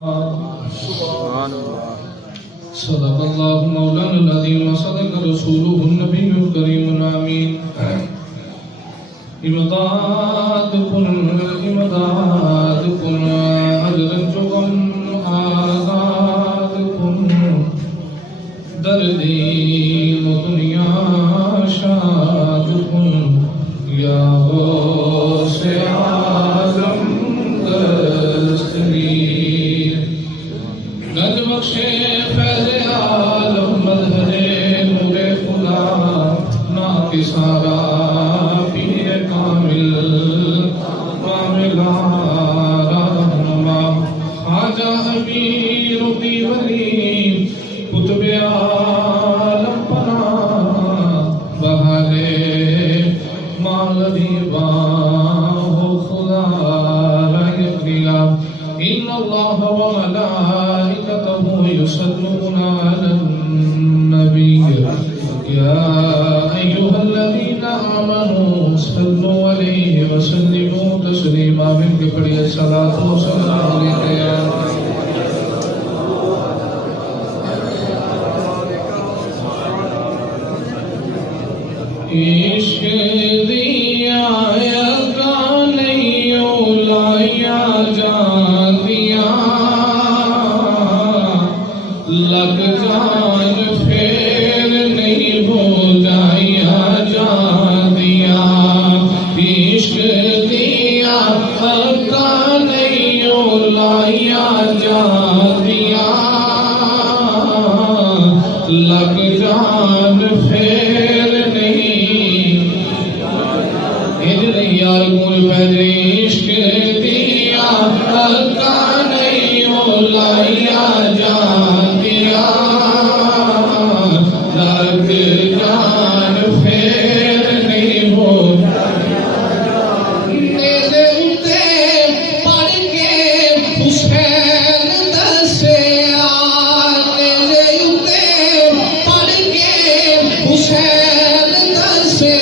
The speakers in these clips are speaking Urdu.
سبحان اللہ. صدق اللہ مولانا العظیم وصدق رسولہ النبی الکریم الامین. امداد کن اجر چکم آزاد کن دردی دنیا شاد کن یا غوث اعظم دستگیر گنج بخشے فیض عالم مظہر نور خدا نعت سارا پیر کامل رہنما خواجہ امیر دیوری قطب عالم پناہ بہارے مالدی باہ خدا رائے إن الله وملائكته يصلون على النبي يا أيها الذين آمنوا صلوا عليه وسلموا تسليما من قبل الصلاة والسلام عليك يا عشق دیا یا کانیوں لایا جان دیا لگ جان پھر نہیں ہو جایا جان دیا عشق دیا کانیوں لایا جان دیا لگ جان پھر یار مول پیدے عشق دیا ہلکا نہیں ہو لایا جان دیا لگ جان پھر نہیں ہو میرے اتے پڑھ کے حسین دسے میرے اتے پڑھ کے حسین دسے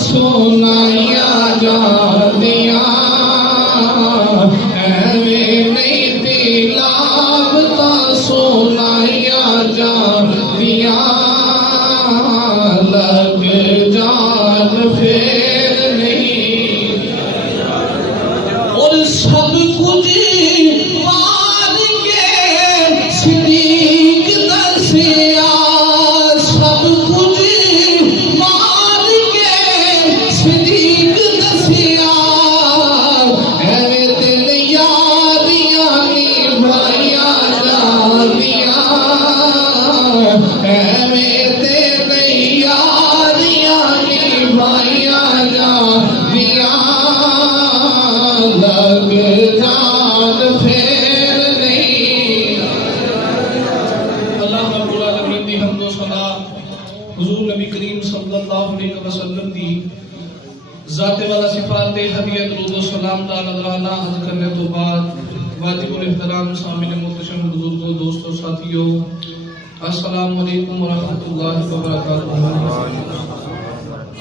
سونایا جان دیا نہیں دلاوتا سونایا جان دیا لگ جان پھر نہیں اور سب کچھ مار کے صدیق دسیا سب کچھ صدیق دسیا ایویں تین یاریاں نبھائیاں جاندیاں ایویں تین یاریاں نبھائیاں جاندیاں لگ جان پھر نہیں. اللہ رب العالمین دی حمد و ثنا حضور نبی کریم صلی اللہ علیہ وسلم دی ذات والا صفات دے ہدیہ درود و سلام دا نظرانہ عرض کرنے تو بعد واجب الاحترام سامعین محترم بزرگوں دوستوں ساتھیوں السلام علیکم ورحمۃ اللہ وبرکاتہ.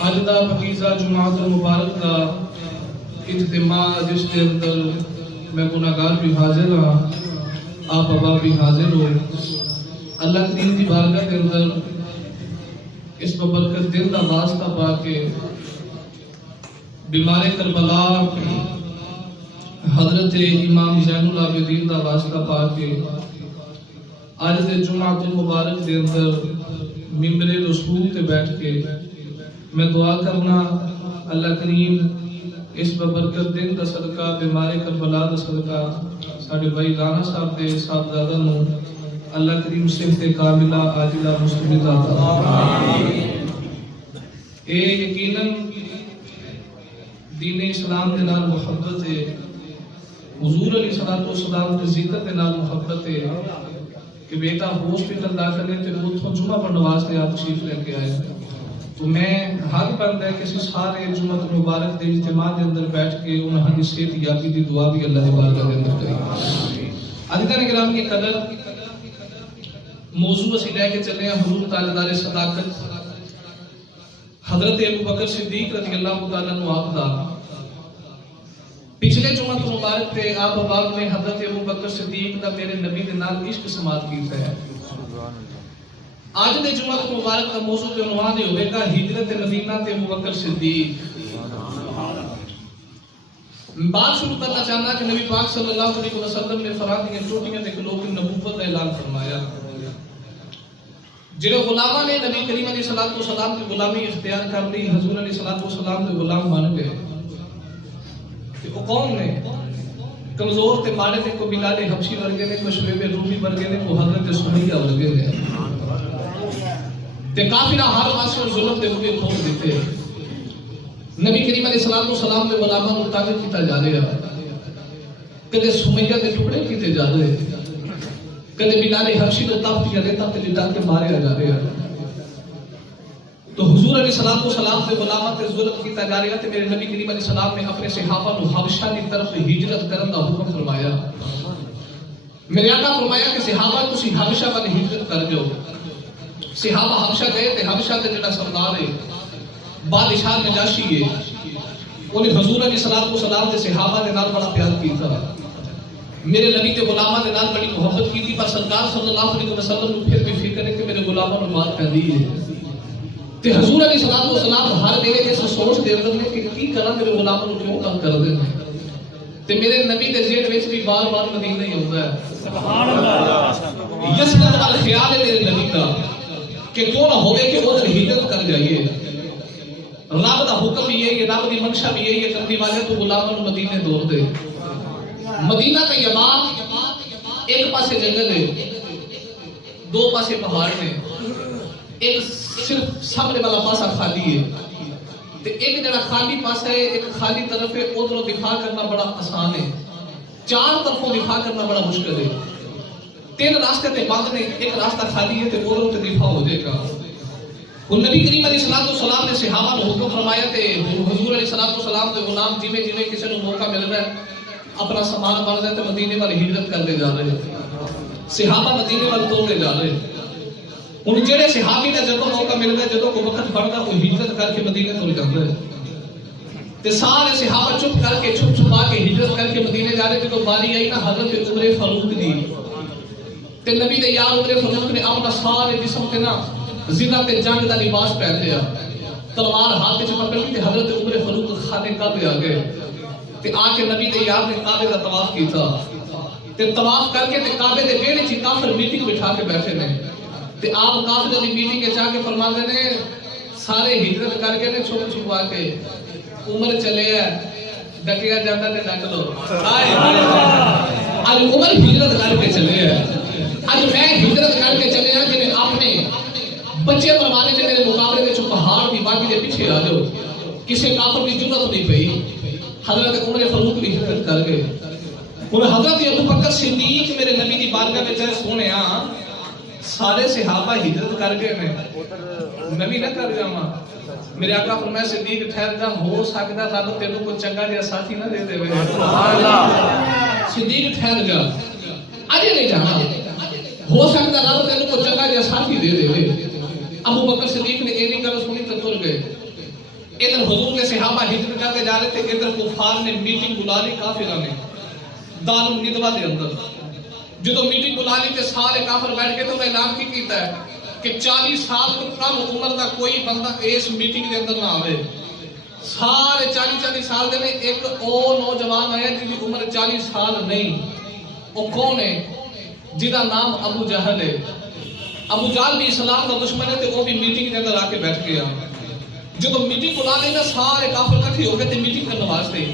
آج دا پاکیزہ جمعۃ المبارک دا اجتماع جس کے اندر میں گناہگار بھی حاضر ہاں آپ ابا بھی حاضر ہو اللہ کریم دی بارگاہ کے اندر اس ببرکت دل دا واسطہ پا کے بیمار کربلا حضرت امام زین العابدین دا واسطہ پا کے آج دے جمعۃ المبارک دے اندر ممبر رسول تے بیٹھ کے میں دعا کرنا اللہ کریم اس ببرکت دن دا صدقہ بیمار کربلا دا صدقہ ساڈے بھائی رانا صاحب دے صاحبزادہ نو اللہ کریم صحت کاملہ عاجلہ مستمرہ عطا فرمائے. اے یقیناً دین اسلام دے نال محبت ہے حضور علیہ السلام دے ذکر دے نال محبت ہے کہ بیٹا ہاسپٹل داخل ہے تے اتھوں جمعہ پڑھن واسطے آپ تشریف لے کے آئے تو میں حق بنتا ہے کہ سارے جمعہ مبارک دے اجتماع دے اندر بیٹھ کے انہاں دی صحت یابی دی دعا بھی اللہ دی بارگاہ دے اندر کریں. عزیزان کرام کی قدر موضوع اسی لے کے چلے ہیں حضور تعالی دار صداقت حضرت ابو بکر صدیق رضی اللہ تعالیٰ عنہ آقا پچھلے جمعہ مبارک تے آپ باغ میں حضرت ابو بکر صدیق دا میرے نبی دے نال عشق سماعت کیتا ہے. آج دے جمعہ مبارک کا موضوع تے عنوان یہ ہوئے گا ہجرت مدینہ تے ابو بکر صدیق. بات شروع کرنا چاہنا کہ نبی پاک صلی اللہ علیہ وسلم نے فرات کی چوٹیاں تے کلو کی نبوت کا اعلان فرمایا. جنہوں غلامہ نے نبی کریم علیہ السلام کی غلامی اختیار کر لی، حضور علیہ السلام کے غلام بن گئے. وہ کون نے؟ کمزور تے ماڑے نے، کو بلال حبشی ورگے نے، کو شعیب رومی ورگے نے، کو حضرت سمیہ ورگے نے. تے کافرہ ہر پاسے اور ظلم دے ہوئے کھول دیتے. نبی کریم علیہ السلام کے غلاموں کو تعبیر کیتا جا رہا، کدے سمیہ دے ٹکڑے کیتے جا رہے، کدے بلال حبشی کو تخت یا ریتا تے لٹا کے ماریا جا رہا. تو حضور علیہ السلام کے غلاموں تے ظلم کیتا جا رہا تے میرے نبی کریم علیہ السلام نے اپنے صحابہ کو حبشہ کی طرف ہجرت کرنے کا حکم فرمایا. میرے آقا فرمایا کہ صحابہ تسی حبشہ ول ہجرت کر جاؤ. صحابہ حبشہ گئے تے حبشہ دے جڑا سردار ہے بادشاہ نجاشی ہے، انہیں حضور علیہ السلام دے صحابہ دے نال بڑا پیار کیتا. میرے نبی کے غلاموں دے نال بڑی محبت کی تھی، پر سرکار صلی اللہ علیہ وسلم نے پھر بھی فکر ہے کہ میرے غلاموں نے مار کر دی ہے. تے حضور علیہ السلام ہر ویلے اس سوچ دے رہے ہیں کہ کی کرا میرے غلاموں کو کیوں کام کر دے. تے میرے نبی دے ذہن وچ بھی بار بار مدینہ ہی ہوتا ہے. سبحان اللہ. یسلم ال خیال ہے میرے نبی کا کہ کیوں نہ ہوے کہ ادھر ہجرت کر جائیے. رب دا حکم بھی یہی ہے، رب دی منشا بھی یہی ہے، کرنی والے تو غلاموں کو مدینے دور دے. مدینہ کا یمان ایک پاسے جنگل ہے، دو پاسے پہاڑ نے، ایک صرف سامنے والا پاسا خالی ہے. تے ایک جڑا خالی پاسا ہے، ایک خالی طرف ہے، ادھروں دفاع کرنا بڑا آسان ہے. چار طرفوں دفاع کرنا بڑا مشکل ہے. تین راستے تے بند نے، ایک راستہ خالی ہے تے ادھروں تے دفاع ہو جائے گا. وہ نبی کریم علیہ السلام نے صحابہ کو حکم فرمایا تے حضور علیہ السلام کے غلام جویں جویں کسی کو موقع مل رہا ہے اپنا سامان بن جائے تے مدینے والے ہجرت کرتے جا رہے ہیں. صحابہ مدینے والے توڑتے جا رہے ہیں. ان جڑے صحابی نے جدوں موقع ملتا ہے، جدوں کو وقت بڑھتا وہ ہجرت کر کے مدینے تر جاتے ہیں. تے سارے صحابہ چپ کر کے چھپ چھپا کے ہجرت کر کے مدینے جا رہے. جدوں باری آئی نا حضرت عمر فاروق دی تے نبی دے یار عمر فاروق نے اپنا سارے جسم تے نا زندہ تے جنگ دا لباس پہن لیا، تلوار ہاتھ وچ پکڑ لی تے حضرت عمر فاروق خانے کعبے آ گئے تے آ کے نبی دے یار نے کعبے دا طواف کیتا. تے طواف کر کے تے کعبے دے ویڑے وچ کافر میٹنگ بٹھا کے بیٹھے نے. تے آپ کافر دی میٹنگ کے چاہ کے فرماندے نے سارے ہجرت کر کے نے چھپ چھپا کے عمر چلے ہے ڈکیا جاتا تے ڈک لو. اج عمر ہجرت کر کے چلے ہے، اج میں ہجرت کر کے چلے ہاں جے اپنے بچے پروانے تے میرے مقابلے وچ پہاڑ دی باقی دے پیچھے آ جاؤ. کسے کافر دی ضرورت نہیں پئی. حضرت عمر فاروق بھی ہجرت کر گئے. اور حضرت ابو بکر صدیق میرے نبی دی بارگاہ وچ سونیا سارے صحابہ ہجرت کر گئے نے، میں بھی نہ کر جاواں. میرے آقا فرمایا صدیق ٹھہر جا، ہو سکدا رب تینوں کو چنگا جہا ساتھی نہ دے دے. سبحان اللہ. صدیق ٹھہر جا، اجے نہیں جانا، ہو سکدا رب تینوں کو چنگا جہا ساتھی دے دے. ابو بکر صدیق نے ایویں گل سنی تے تر گئے. ادھر حضور کے صحابہ ہجرت کر کے جا رہے تھے، ادھر کفار نے میٹنگ بلا لی کافروں نے دار الندوہ دے اندر. جدو میٹنگ بلا لی تے سارے کافر بیٹھ کے تو اعلان کی کیتا ہے کہ 40 سال تو کم عمر دا کوئی بندہ اس میٹنگ دے اندر نہ آوے. سارے 40 سال دے نے. ایک او نوجوان آیا جس کی عمر 40 سال نہیں. وہ کون ہے؟ جدا نام ابو جہل ہے. ابو جہل بھی اسلام کا دشمن ہے تے وہ بھی میٹنگ دے اندر آ کے بیٹھ گیا. جب میٹنگ بلا لی نا سارے کافر اکٹھے ہو گئے تے میٹنگ کرنے واسطے.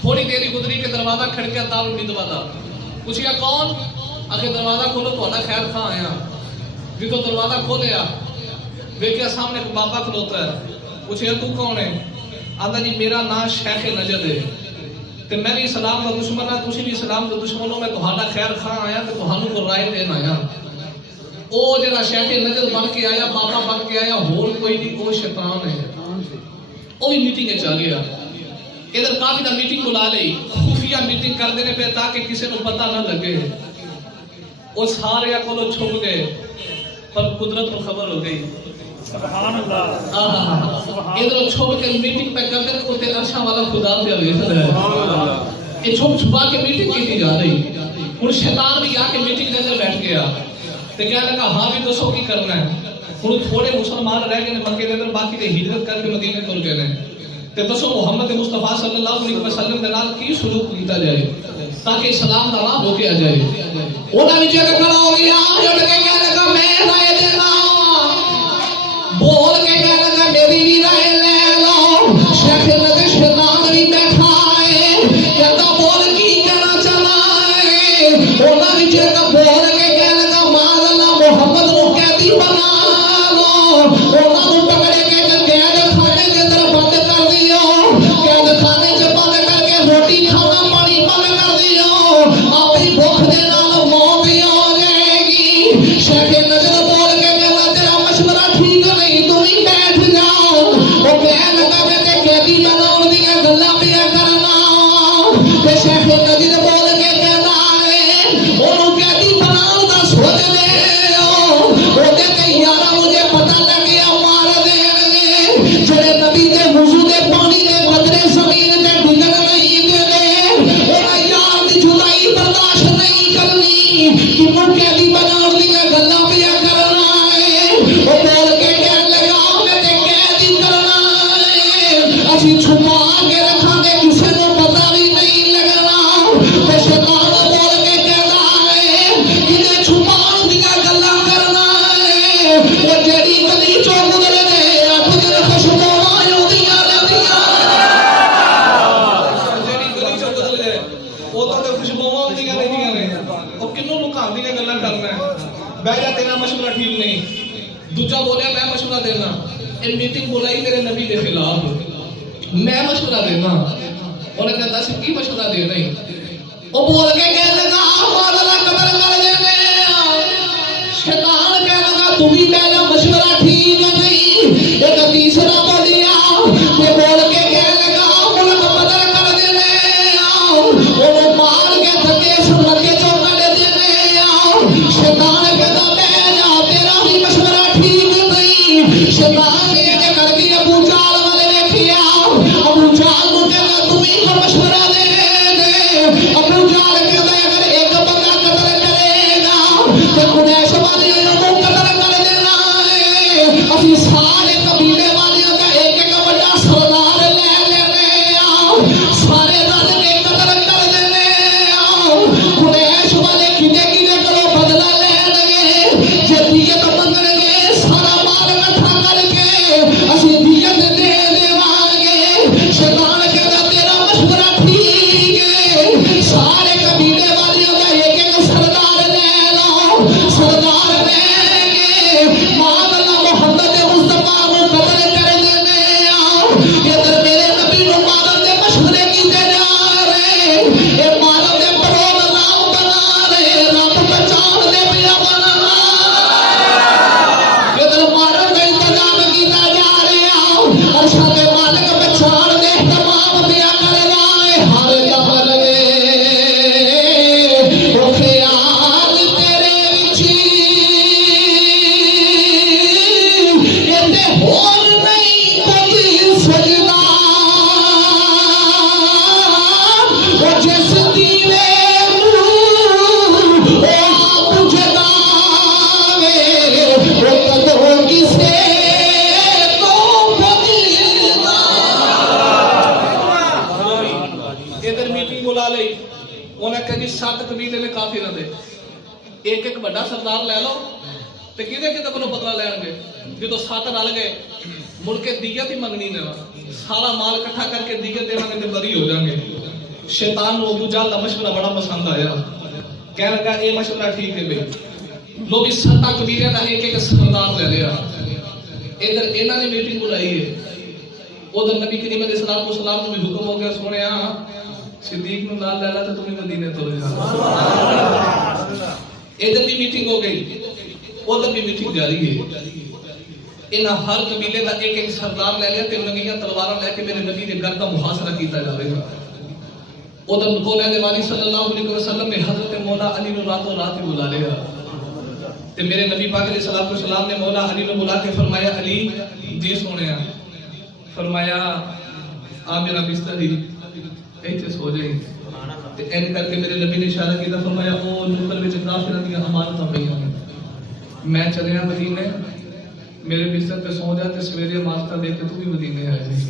تھوڑی دیر گزری کے دروازہ کھڑکیا دار الندوہ دا. پوچھیا کون؟ آخر دروازہ کھولو تہاڈا خیر خواہ آیا. جدو دروازہ کھولیا دیکھیا سامنے ایک بابا کھلوتا ہے. پوچھیا تو کون ہے؟ آندا جی میرا نام شیخ نجد ہے تے میں بھی اسلام کا دشمن ہاں، تسی بھی اسلام کا دشمن ہو. میں تہاڈا خیر خواہ آیا تے تہانوں کو رائے دین آیا. او جڑا شیخ نجد بن کے آیا، بابا بن کے آیا، ہور کوئی نہیں، او شیطان ہے. او بھی میٹنگ وچ آ گیا. ادھر کافی دا میٹنگ بلا لئی، خفیہ میٹنگ کر دینے پہ تاکہ کسی کو پتہ نہ لگے. وہ سارے کو چھپ گئے پر قدرت کو خبر ہو گئی. سبحان اللہ. ادھر چھپ کے میٹنگ پہ کرتے ہیں، عرشاں والا خدا پہ دیکھ رہا ہے. یہ چھپ چھپا کے میٹنگ کی جا رہی. ہوں شیطان بھی آ کے میٹنگ کے اندر بیٹھ گیا تو کہنے لگا ہاں بھی دسو کی کرنا ہے. ہوں تھوڑے مسلمان رہ گئے مکے کے اندر، باقی تے ہجرت کر کے مدینے تر گئے ہیں. تے دسو محمد مصطفیٰ صلی اللہ علیہ وسلم کے نال کی سلوک کیتا جائے تاکہ اسلام دا راہ روکیا جائے. انہاں وچ ایک کھڑا ہو گیا اٹھ کے کہنے لگا میں رائے دینا، بول کے کہنے لگا میری بھی رائے لے لو. شیخ نظر شیطان بھی بیٹھا ہے کہتا بول کی کہنا چاہنا ہے. انہاں وچ ایک بول کے کہنے لگا مان اللہ محمد نو قیدی بنا لو. انہاں نو پکڑ کے قید خانے دے اندر بند کر دیو، قید خانے چ بند کر کے روٹی کھانا پانی بند کر دیو، اپنی بھوک دے نال موت آ جائے گی. شیخ نظر بول کے کہنا تیرا مشورہ ٹھیک نہیں، تم ہی بیٹھ جاؤ. وہ کہنے لگا میں تے قیدی بناؤ دیا گلاں پیا کرنا. تے شیخ نظر بول کے کہنا ہے اونوں قیدی بناؤ دا سوچ لے او دے تے یارا مجھے پتہ لگ گیا مار دین گے. جڑے نبی دے وضو دے پانی دے قطرے زمین تے ڈگن نہیں دے دے، اونا یار دی جدائی برداشت نہیں کرنی. کنوں قیدی بناؤ دیا گلاں پیا کرنا ہے. او بول کے کہنے لگا میں تے قیدی کرنا ہے، اسی چھپا کے رکھاں گے کسے نوں پتہ بھی نہیں لگنا. تے شیطان بول کے کہنا ہے کہ چھپا دیا گلاں کرنا ہے. وہ جڑی گلی چوں گزرے نے اٹھ دن خوشبوواں آؤندیاں رہندیاں، جڑی گلی چوں گزرے او تے خوشبوواں آؤندیاں رہندیاں نے. او کنوں لکاندیاں گلاں کرنا ہے. بیٹھ جا تیرا مشورہ ٹھیک نہیں. دوجا بولیا میں مشورہ دینا. یہ میٹنگ بلائی میرے نبی کے خلاف، میں مشورہ دینا. انہیں کہا دس کی مشورہ دے نہیں. وہ بول کے کہنے لگا مولا قبر کر دینے. شیطان کہنے لگا تم ہی میرا مشورہ ٹھیک نہیں. ایک تیسرا بولیا کہ بول کے کہنے لگا ملک بدل کر دینے، انہوں مار کے دھکے سمکے چو کر دینے. شیطان کہتا میں جا تیرا ہی مشورہ ٹھیک نہیں. شیطان نے کر کے ابو جال والے نے کیا. ابو جال کو کہنا تم ہی کو مشورہ دے دے. ابو جال کہتا ہے اگر ایک بندہ قتل کرے گا تو قریش والے کو قتل کر دینا ہے. ابھی سارے قبیلے والوں کا ایک ایک بڑا سردار لے لینے آؤ، سارے رل کے قتل کر دینے آؤ. قریش والے کنے کنے کرو بدلہ لے لگے، جے دیت منگن گے سارا مال کٹھا کر کے اسی دیت دے دیوانگے. شیطان کہتا تیرا مشورہ ٹھیک ہے، سارے قبیلے والیوں کا ایک ایک سردار لے لو، سردار لے کے مال اللہ محمد مصطفیٰ کو قتل کر دینے آؤ. ادھر میرے نبی نو مال دے مشورے کیتے جا رہے، اے مال دے پروگرام بنا رہے، رب پہچان دے پیا بنا. ادھر مال کا انتظام کیتا جا رہا، ارشاد مالک پہچان دے تمام پیا کر رہا ہے. ہر دم لگے وہ خیال تیرے وچی ایندے ہور نہیں کوئی سجدا. وہ جس دیوے او آپ جدا وے، وہ کدوں کسے تو بدلنا. ادھر میٹنگ بلا لئی. انہیں کہا جی 7 قبیلے نے کافی نہ دے، ایک ایک بڑا سردار لے لو تے کدے کدے کولوں بدلا لین گے. جدو 7 رل گئے مڑ کے دیت ہی منگنی نے، سارا مال اکٹھا کر کے دیت دے تے بری ہو جائیں گے. شیطان نو ابو جہل دا مشورہ بڑا پسند آیا. کہنے لگا یہ مشورہ ٹھیک ہے بھائی. لو بھی 7 قبیلے دا ایک ایک سردار لے لیا. ادھر انہاں نے میٹنگ بلائی ہے. ادھر نبی کریم علیہ الصلوۃ والسلام کو بھی حکم ہو گیا سونے صدیق نو نال لے لا تے تمہیں مدینے تو لے جا. ادھر بھی میٹنگ ہو گئی، ادھر بھی میٹنگ جاری ہے. انہاں ہر قبیلے دا ایک ایک سردار لے لیا تے ننگیاں تلواراں لے کے میرے نبی دے گھر دا محاصرہ کیتا جاوے گا. ادھر کولین والی صلی اللہ علیہ وسلم نے حضرت مولا علی نو راتوں رات ہی بلا لیا. تے میرے نبی پاک علیہ الصلوۃ والسلام نے مولا علی نو بلا کے فرمایا علی جی سونے فرمایا آ میرا بستر ہی ایتھے سو جائیں تے این کر کے میرے نبی نے اشارہ کیتا فرمایا او نکل وچ کافراں دی امانتاں پئیاں میں چلیا مدینے میرے بستر پہ سو جا تے سویرے امانتاں دے کے تو بھی مدینے آ جائیں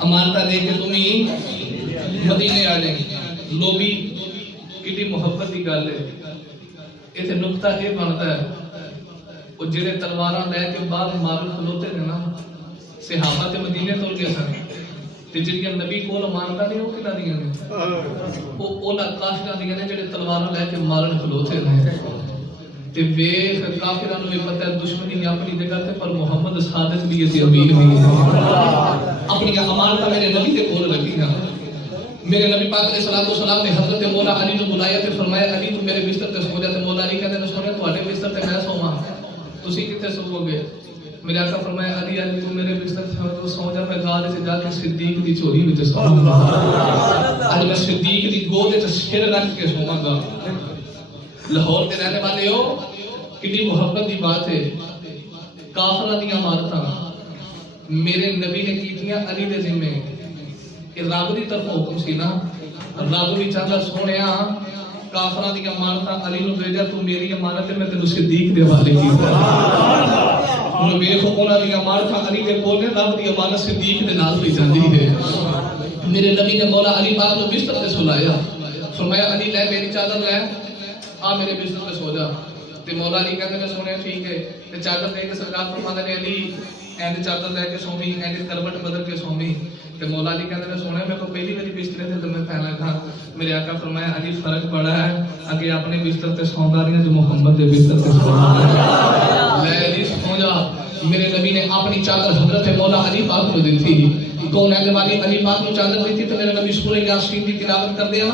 امانتاں دے کے تم ہی مدینے آ جائیں لوبی کتنی محبت کی گل ہے ایتھے نقطہ یہ بنتا ہے وہ جڑے تلواراں لے کے باہر مارن کھلوتے نے نا صحابہ تے مدینے تل گئے سن تے جڑیاں نبی کول امانتاں نے وہ کنا دیاں نے وہ اولا کافراں دیاں نے جڑے تلواراں لے کے مارن کھلوتے نے تے ویکھ کافراں نوں بھی پتہ ہے دشمنی اپنی جگہ تے پر محمد صادق بھی تے امین بھی اپنی امانتاں میرے نبی دے کول رکھیاں میرے نبی پاک علیہ الصلوۃ والسلام نے حضرت مولا علی کو بلایا تے فرمایا علی تو میرے بستر تے سو جا تے مولا علی کہندے نے سونے تواڈے بستر تے میں سوواں تسی کتے سوو گے میرے آقا فرمایا علی علی تو میرے بستر تے سو جا میں گال وچ جا کے صدیق دی چولی وچ سوواں گا علی میں صدیق دی گود وچ سر رکھ کے سوواں گا لاہور دے رہنے والے ہو کتنی محبت دی بات ہے کافراں دی امانتاں میرے نبی نے کیتیاں علی دے ذمہ کہ رب دی طرف حکم سی نا رب بھی چاہتا سونیا کافراں دی امانتاں علی نوں بھیجا تو میری امانت ہے میں تینوں صدیق دے حوالے کیتا ہن ویکھو انہاں دی امانتاں علی دے کول نے رب دی امانت صدیق دے نال پئی جاندی ہے میرے نبی نے مولا علی پاک نوں بستر تے سلایا فرمایا علی لے میری چادر لے آ میرے بستر تے سو جا تے مولا علی کہندے نے سونے ٹھیک ہے تے چادر دے کے سرکار فرماندے نے علی اینڈ چادر لے کے سومی اینڈ کروٹ بدل کے سومی تے مولا علی کہندے نے سونے میں کو پہلی باری بستر تے میں پہنا تھا میرے آقا فرمایا علی فرق بڑا ہے اگے اپنے بستر تے سوندا رہیا جو محمد دے بستر تے سوندا لے علی سو جا میرے نبی نے اپنی چادر حضرت مولا علی پاک کو دی تھی کون ہے والی علی پاک کو چادر دی تھی تے میرے نبی سورہ یاسین دی تلاوت کر دیا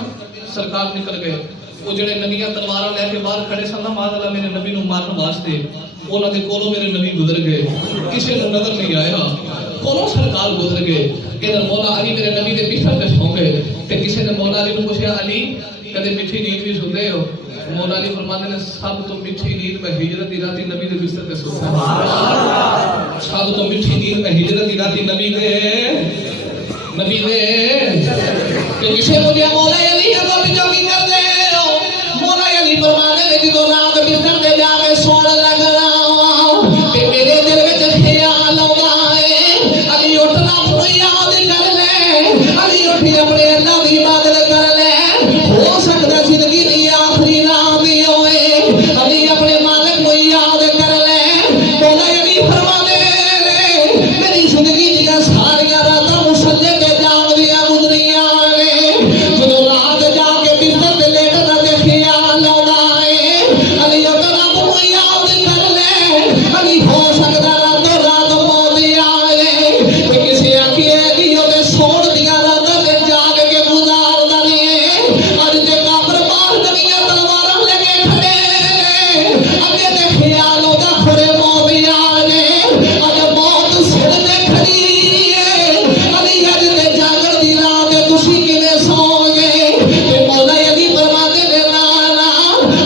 سرکار نکل گئے وہ جڑے نبیاں تلواراں لے کے باہر کھڑے سن ماذ اللہ میرے نبی نوں مارن واسطے انہاں دے کولوں میرے نبی گزر گئے کسے نوں نظر نہیں آیا کولوں سرکار گزر گئے ادھر مولا علی میرے نبی دے بستر تے سو گئے تے کسے نے مولا علی نوں پوچھا علی کدے میٹھی نیند بھی سوندے ہو مولا علی فرماندے نے سب تو میٹھی نیند میں ہجرت دی راتی نبی دے بستر تے سوتا ہوں سب تو میٹھی نیند میں ہجرت دی راتی نبی دے تے کسے نے مولا علی اب جو کی کر دے مولا علی فرماندے نے جدوں رات بستر تے جا کے سون لگا تے میرے دل وچ خیال آوندا ہے علی اٹھنا یاد کر لے علی اٹھ اپنے اللہ دی عبادت کر لے ہو سکدا زندگی دی آخری رات دی ہوئے علی اپنے مالک کو یاد کر لے مولا علی فرماندے میری زندگی دی ساری راتاں مسجدے تے جاگ دیاں گزریاں نے جدوں رات جا کے بستر تے لیٹنا تے خیال آوندا ہے علی اٹھ رب کو یاد کر لے علی ہو سکدا راتوں رات موت آئے تے کسے آکھے علی دے سون دیاں راتاں تے جاگ کے گزاردا نہیں اج تے کافر باہر دنیا تلواراں لے کے کھڑے اگے تے خیال ہوتا کھڑے موت آئے اج موت سر تے کھڑی ہے علی اج تے جاگن دی رات تسی کیویں سو گئے تے مولا علی فرماندے نے نا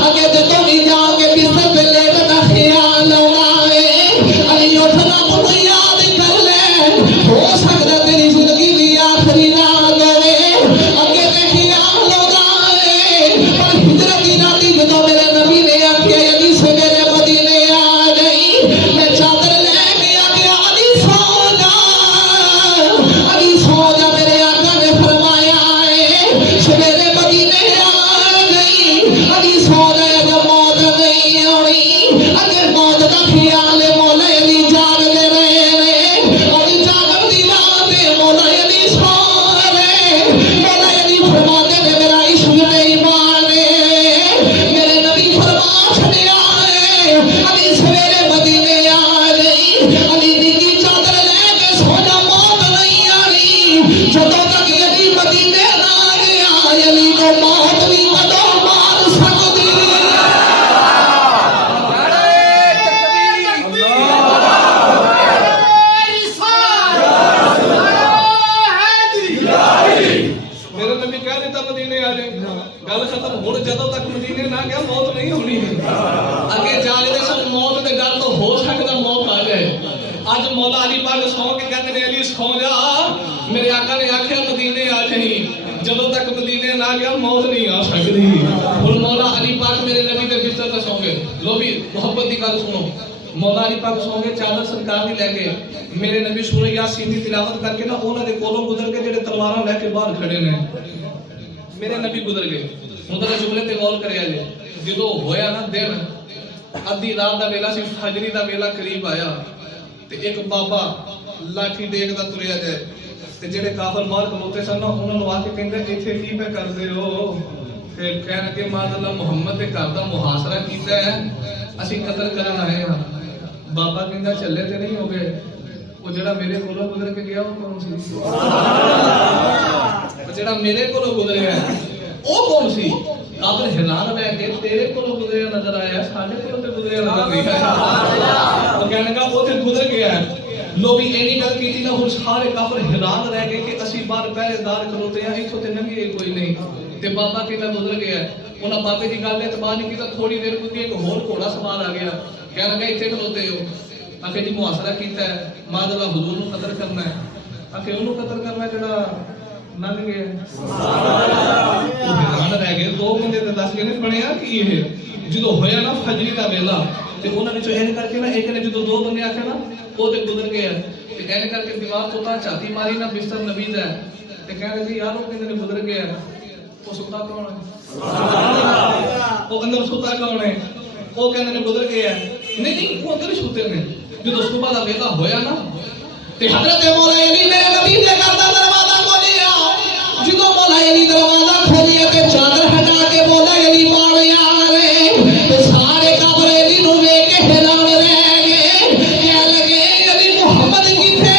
اگے تے تو نہیں جا کے بستر تے لیٹنا خیال آوندا ہے علی اٹھ رب کو یاد کر لے ہو سکدا تیری زندگی دی آخری رات ہوے اگے تے خیال آوندا ہے پر ہجرت دی راتی جدوں میرے نبی نے آکھیا علی سویرے مدینے آ گئی میں چادر لے کے آ گیا علی سو جا میرے آقا نے فرمایا ہے سویرے مدینے آ گئی علی سو جا اگر موت نہیں آنی اگر موت کا خیال مولا علی جاگ لے رہے علی جاگن دی رات مولا علی سو رہے مولا علی فرماتے نے میرا عشق بے ایمان میرے نبی فرما چھڑیا ہے علی سویرے مدینے آ گئی علی نگی چادر لے کے سو جا موت نہیں آنی جدوں تک علی مدینے نہ گیا علی کو موت نہیں کدوں مار سکتی میرے نبی کہہ دیتا مدینے آ جائے گل ختم ہن جدوں تک مدینے نہ گیا موت نہیں ہونی اگے جا کے سب موت دے گل تو ہو سکدا موت آ جائے اج مولا علی پاک سو کے کہتے ہیں علی سو جا میرے آقا نے آخیا مدینے آ جائیں جدوں تک مدینے نہ گیا موت نہیں آ سکتی اور مولا علی پاک میرے نبی کے بستر تے سو گئے لو بھی محبت کی گل سنو مولا علی پاک سو گئے چادر سرکار دی لے کے میرے نبی سورہ یاسین دی تلاوت کر کے نا انہاں دے کولوں گزر کے جڑے تلواراں لے کے باہر کھڑے نے میرے نبی گزر گئے مدر جملے تے غور کریا جے جدوں ہویا نا دن ادھی رات دا ویلا سی فجری دا ویلا قریب آیا تے ایک بابا لاٹھی ڈیک دا تریا جائے تے جڑے کافر باہر کھلوتے سن انہاں نوں آ کے کہندے ایتھے کی پہ کردے ہو تے کہن کہ ماذ اللہ محمد دے گھر دا محاصرہ کیتا ہے اسی قتل کرن آئے ہاں بابا کہندا چلے تے نہیں ہو گئے وہ جڑا میرے کولوں گزر کے گیا وہ کون سی وہ جڑا میرے کولوں گزر گیا وہ کون سی کافر حیران رہ کے تیرے کولوں گزریا نظر آیا ساڈے کولوں تے گزریا نظر نہیں آیا وہ کہنے کا وہ تے گزر گیا ہے لوگ اینی گل کیتی نہ ہن سارے کافر حیران رہ گئے کہ اسی باہر پہرے دار کھلوتے ہیں ایتھوں تے ننگے کوئی نہیں تے بابا کہندا گزر گیا ہے انہاں بابے دی گل اعتبار نہیں کیتا تھوڑی دیر بعد ایک ہور گھوڑا سوار آ گیا کہنے لگا ایتھے کھلوتے ہو آکھے جی محاصرہ کیتا ہے ماذ اللہ حضور نو قتل کرنا ہے آکھے اونوں قتل کرنا ہے جڑا ننگ گیا حیران رہ گئے دو بندے تے دس کے نہیں بنیا کی یہ جدوں ہویا نا فجری دا ویلا تے انہاں وچوں این کر کے نا ایک نے جدوں دو بندے آکھے نا او تے گزر گئے تے این کر کے دیوار تو تا چھاتی ماری نا بستر نبی دا تے کہنے لگے یار او کہندے گزر گئے او ستا کون ہے او اندر ستا کون ہے او کہندے گزر گئے نہیں نہیں وہ اندر سوتے نے جدوں صبح دا ویلا ہویا نا تے حضرت مولا علی میرے نبی دے گھر دا دروازہ کھولیا جدوں مولا علی دروازہ کھولیا تے چادر ہٹا کے مولا علی پاوے آ رہے تے سارے کافر علی نوں ویکھ کے حیران رہ گئے کہنے لگے علی محمد کیتھے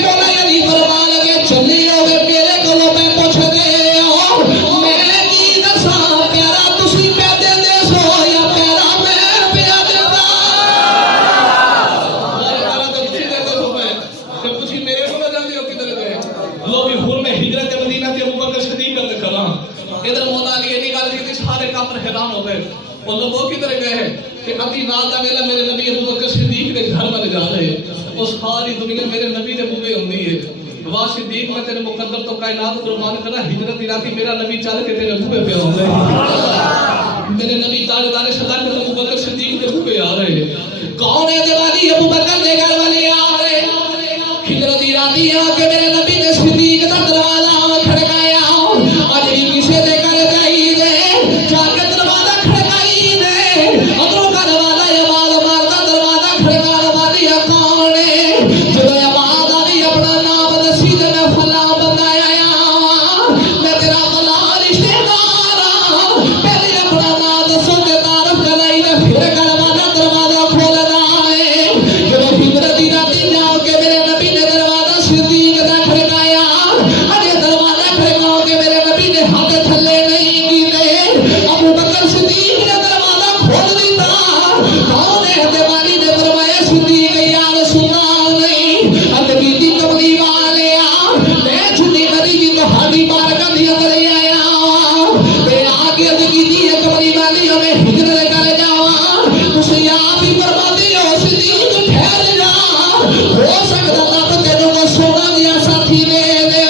مولا علی فرمان لگے چلے ہوئے میرے کولوں میں پوچھ دے او میں کی دساں پیارا تسی پہ دے دے سو یا پیارا میں پیا دیندا پیارا تے تسی دے دے سو میں تے تسی میرے کولوں جاندے ہو کدھر گئے لو بھی ہن میں ہجرت مدینہ تے ابوبکر صدیق کر کھڑا ادھر مولا علی دی گل کی سارے کافر حیران ہو گئے وہ لوگ کدھر گئے ہیں کہ ابھی رات دا ویلا میرے نبی ابوبکر صدیق کے گھر میں جا رہے وہ ساری دنیا میرے نبی دے بوے ہوندی ہے واہ صدیق میں تیرے مقدر تو کائنات قربان کرنا ہجرت دی راتی میرا نبی چل کے تیرے بوے پہ ہوندا ہے میرے نبی تاجدار صداقت ابوبکر صدیق کے بوے آ رہے کون ہے دیوالی ابوبکر دے گھر والے آ رہے ہجرت دی راتی آ کے میرے نبی نے صدیق دا دروازہ کھڑکایا اج بھی کسے دے گھر جائی دے جا کے دروازہ کھڑکائی دے ادھروں کا دروازہ آواز ماردا دروازہ کھڑکانے والی کون ہے جدوں آواز آئی اپنا نام دسی تے میں فلاں بندہ آیا میں تیرا فلاں رشتہ دار ہاں پہلے اپنا نام دسو تے تعارف کرائی تے پھر دروازہ کھولنا ہے جدوں ہجرت دی راتی جا کے میرے نبی نے دروازہ صدیق دا کھڑکایا اجے دروازہ کھڑکاؤ کے میرے نبی نے ہاتھ تھلے نہیں کیتے ابوبکر صدیق نے دروازہ کھول دیتا کون ہے دیوالی نے فرمایا صدیق یا رسول اللہ نہیں نبی دی کملی والے میں چھٹی کری کی تہاڈی بارگاہ دی اندر آیا تے آگے دی دی کملی والی ہمیں ہجرت کر جاواں تسی آپ ہی فرماتے ہو صدیق ٹھہر جا ہو سکتا تھا تینوں کو سونا دیا ساتھی دے دے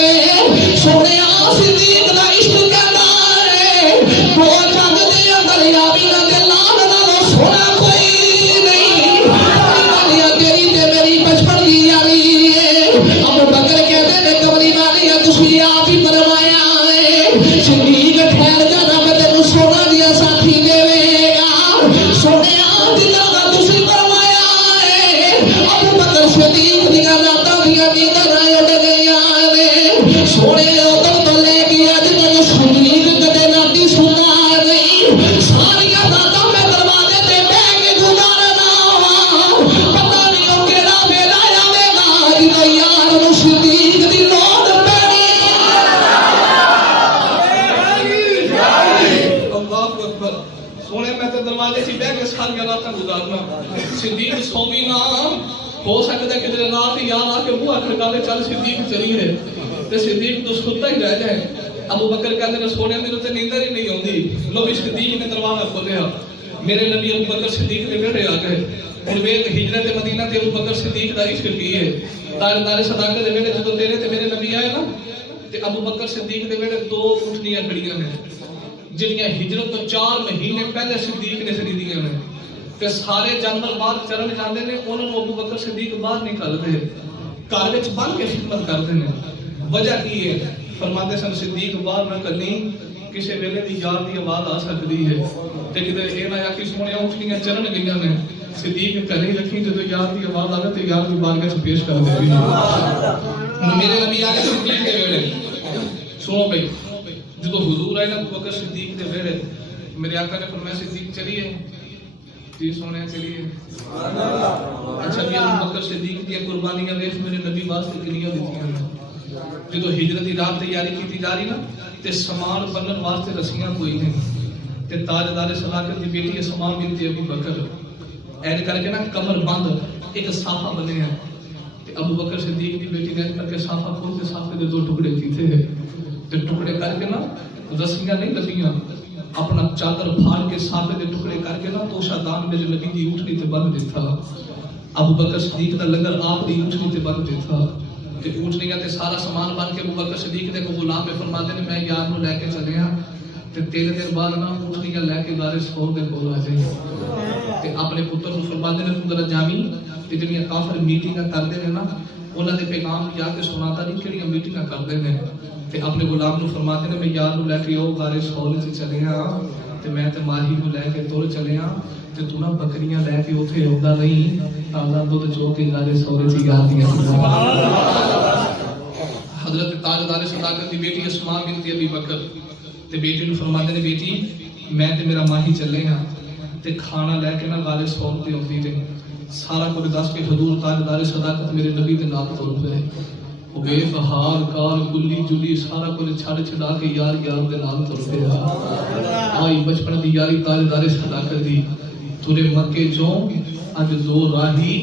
سونے صدیق دا عشق کہندا ہے وہ جگ دے اندر یا بنا دے لال نالوں سونا کوئی نہیں والی تیری تے میری بچپن دی یاری ہے ابوبکر کہتے نے کملی والی تسی آپ ہی فرمایا ہے صدیق ٹھہر جا رب تینوں سونا دیا ساتھی دے گا سونے دلاں دا تسی فرمایا ہے ابوبکر صدیق دی راتاں دی نینداں اڑ گئیاں نے سونے ادھر تو لے کے اج تک صدیق کدے راتی سونا نہیں ساری راتاں میں دروازے تے بیٹھ کے گزارنا پتہ نہیں او کیڑا ویلا آوے گا جدوں یار نوں صدیق دی لوڑ پڑی اللہ اکبر سونے میں تے دروازے سی بیٹھ کے ساری راتاں گزارنا صدیق سووی نہ ہو سکتا ہے کہ تیرے رات یاد آ کے بوہا کھڑکا لے چل صدیق چلی ہے تے صدیق تو ستا ہی رہ جائے ابوبکر کہتے ہیں سونے دن تے نیندر ہی نہیں ہوندی لو بھی صدیق نے دروازہ کھولیا میرے نبی ابوبکر صدیق نے بیٹھے آ گئے اور ویک ہجرت مدینہ تے ابو بکر صدیق دا عشق کی ہے تاجدار صداقت دے ویلے جدوں تیرے تے میرے نبی آئے نا تے ابو بکر صدیق دے ویلے 2 اونٹنیاں کھڑیاں نے جنیاں ہجرت تو 4 مہینے پہلے صدیق نے خریدیاں نے تے سارے جانور باہر چرن جاندے نے انہاں نوں ابو بکر صدیق باہر نکالدے گھر وچ بن کے خدمت کردے نے وجہ کی ہے فرماتے سن صدیق باہر نہ کلی کسی ویلے دی یار دی آواز آ سکتی ہے تے کدے اے نہ آ کہ سونے اونٹنیاں چرن گئیاں نے صدیق کہنے رکھی جب یار دی آواز آگے تو یار دی بارگاہ سے پیش کر دے میرے نبی آگے صدیق دے ویڑے سنو بھائی جدو حضور آئے نا ابو بکر صدیق دے ویڑے میرے آقا نے فرمایا صدیق چلیے جی سونے چلیے اچھا بھی ابو بکر صدیق دی قربانیاں دیکھ میرے نبی واسطے کنیاں دیتیاں جدو ہجرت دی رات تیاری کیتی جا رہی نا تے سامان بنن واسطے رسیاں کوئی نہیں تے تاجدار صداقت دی بیٹی سامان بنت ابو بکر ایڈ کر کے نا کمر بند ایک صافہ بنے ہیں تے ابو بکر صدیق دی بیٹی نے کر کے صافہ کھول کے صافے دے 2 ٹکڑے کیتے ہیں تے ٹکڑے کر کے نا رسیاں نہیں لگیاں اپنا چادر پھاڑ کے صافے دے ٹکڑے کر کے نا توشا دان میرے نبی دی اونٹنی تے بند دیتا ابو بکر صدیق دا لنگر آپ دی اونٹنی تے بند دیتا تے اونٹنیاں تے سارا سامان بن کے ابو بکر صدیق دے کو غلام پہ فرماتے نے میں یار نو لے کے چلے ہاں تے 3 دن بعد نا اونٹنیاں لے کے غار ثور دے کول آ جائیں تے اپنے پتر نو فرماتے نے تو ذرا جاویں تے جڑیاں کافر میٹنگاں کردے نے نا انہاں دے پیغام جا کے سناتا نہیں کیڑیاں میٹنگاں کردے نے تے اپنے غلام نو فرماتے نے میں یار نو لے کے او غار ثور وچ چلے ہاں تے میں تے ماہی نو لے کے تر چلے ہاں تے تو نا بکریاں لے کے اوتھے اوندا نہیں تازہ دودھ چو کے غار ثور وچ آندیاں سبحان اللہ حضرت تاجدار صداقت دی بیٹی اسماء بنت ابی بکر تے بیٹی نو فرماتے نے بیٹی میں تے میرا ماہی چلے ہاں تے کھانا لے کے نا غار ثور تے اوندی تے سارا کچھ دس کے حضور تاجدار صداقت میرے نبی دے نال تر پئے او بے بہار کال گلی جلی سارا کچھ چھڑ چھڑا کے یار یار دے نال تر پیا آئی بچپن دی یاری تاجدار صداقت دی تورے مکے چوں اج 2 راہی